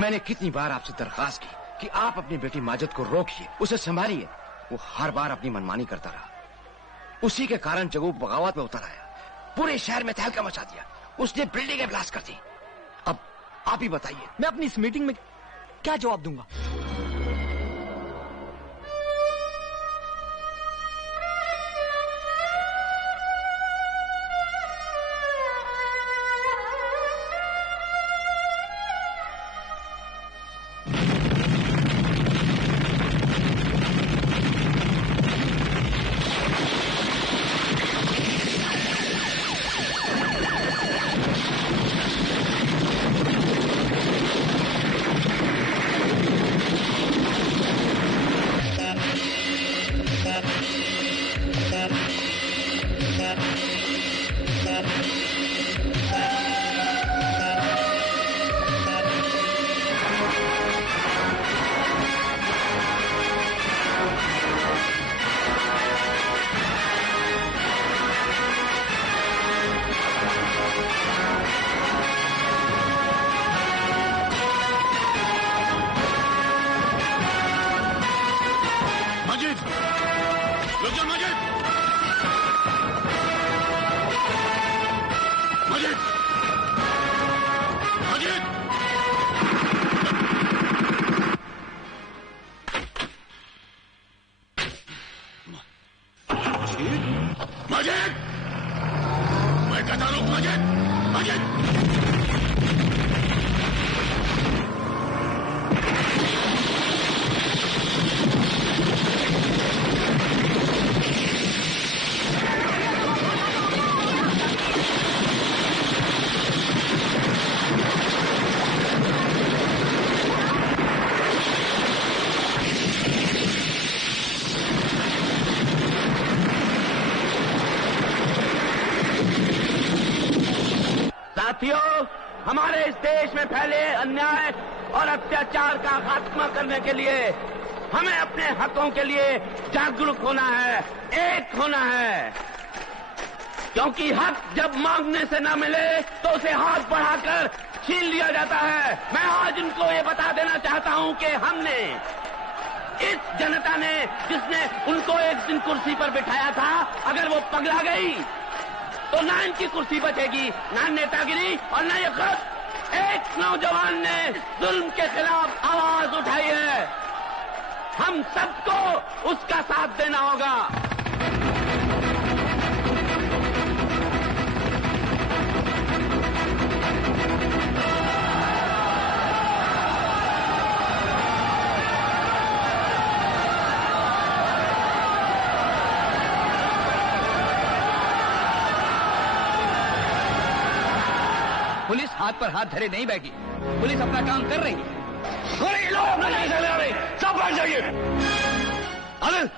मैंने कितनी बार आपसे दरखास्त की कि आप अपनी बेटी माजिद को रोकिए, उसे संभालिए। वो हर बार अपनी मनमानी करता रहा। उसी के कारण जब वो बगावत में उतर आया, पूरे शहर में तहलका मचा दिया। उसने बिल्डिंगें ब्लास्ट कर दी। अब आप ही बताइए, मैं अपनी इस मीटिंग में क्या जवाब दूंगा? साथियों, हमारे इस देश में फैले अन्याय और अत्याचार का खात्मा करने के लिए हमें अपने हकों के लिए जागरूक होना है, एक होना है। क्योंकि हक जब मांगने से न मिले तो उसे हाथ बढ़ाकर छीन लिया जाता है। मैं आज इनको ये बता देना चाहता हूं कि हमने, इस जनता ने जिसने उनको एक दिन कुर्सी पर बिठाया था, अगर वो पगला गई तो ना इनकी कुर्सी बचेगी, ना नेतागिरी और ना ये खुद। एक नौजवान ने जुल्म के खिलाफ आवाज उठाई है, हम सबको उसका साथ देना होगा। पुलिस हाथ पर हाथ धरे नहीं बैठी, पुलिस अपना काम कर रही है। सब बाहर जाइए। अनिल,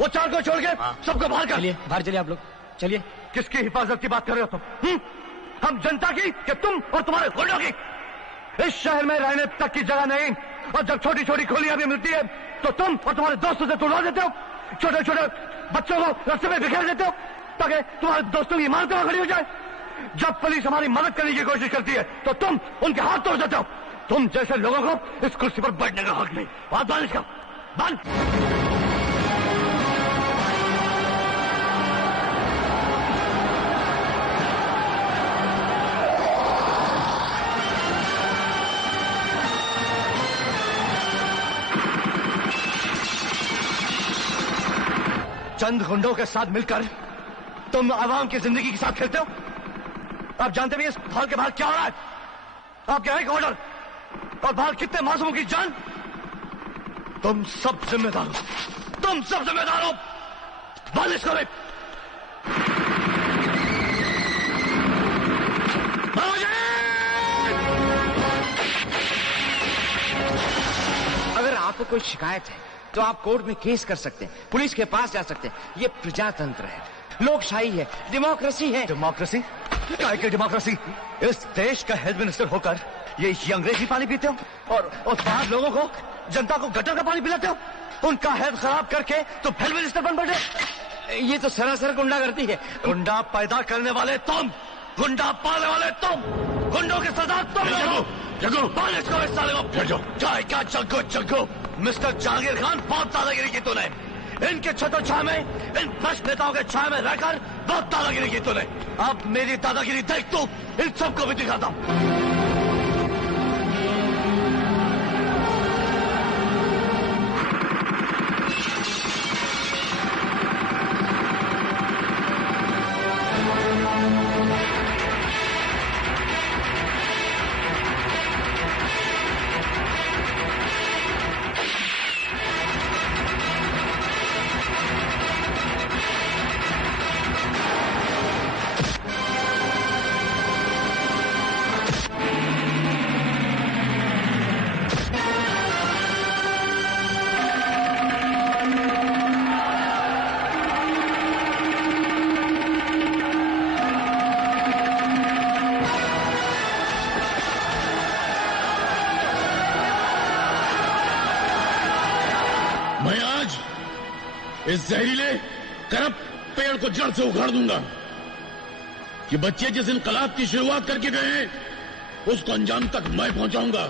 वो चार को छोड़ के सबको बाहर कर। चलिए बाहर चलिए आप लोग, चलिए। किसकी हिफाजत की बात कर रहे हो तुम? हम जनता की कि तुम और तुम्हारे गुंडों की? इस शहर में रहने तक की जगह नहीं, और जब छोटी छोटी खोलियां भी मिलती है तो तुम और तुम्हारे दोस्तों से तोड़वा देते हो। छोटे छोटे बच्चों को रास्ते में बिखेर देते हो ताकि तुम्हारे दोस्तों की इमारतें खड़ी हो जाए। जब पुलिस हमारी मदद करने की कोशिश करती है तो तुम उनके हाथ तोड़ देते हो। तुम जैसे लोगों को इस कुर्सी पर बैठने का हक नहीं। बात बांध इसका, बांध। चंद गुंडों के साथ मिलकर तुम आवाम की जिंदगी के साथ खेलते हो। आप जानते भी इस हॉल के बाहर क्या हो रहा है? आपके एक ऑर्डर और बाहर कितने मासूमों की जान। तुम सब जिम्मेदार हो, तुम सब जिम्मेदार हो। बालिश करो। अगर आपको कोई शिकायत है तो आप कोर्ट में केस कर सकते हैं, पुलिस के पास जा सकते हैं। ये प्रजातंत्र है, लोकशाही है, डेमोक्रेसी है। डेमोक्रेसी? काय की डेमोक्रेसी? इस देश का हेल्थ मिनिस्टर होकर ये अंग्रेजी पानी पीते हो और बाहर लोगों को, जनता को गटर का पानी पिलाते हो। उनका हेल्थ खराब करके तो हेल्थ मिनिस्टर बन बैठे। ये तो सरासर गुंडागर्दी है। गुंडा पैदा करने वाले तुम, गुंडा पालने वाले तुम, गुंडों के सरदार तुम। जग्गू, बालिश करो इस साले को। क्या जग्गू जग्गू? मिस्टर जहांगीर खान, बहुत दादागिरी की तूने। इनके छतो छाया में, इन भ्रष्ट नेताओं के छाया में रहकर बहुत दादागिरी की तूने। अब मेरी दादागिरी देख तू इन सबको भी दिखाता हूं। इस जहरीले करप्ट पेड़ को जड़ से उखाड़ दूंगा। कि बच्चे जिस इनकलाब की शुरुआत करके गए हैं उसको अंजाम तक मैं पहुंचाऊंगा।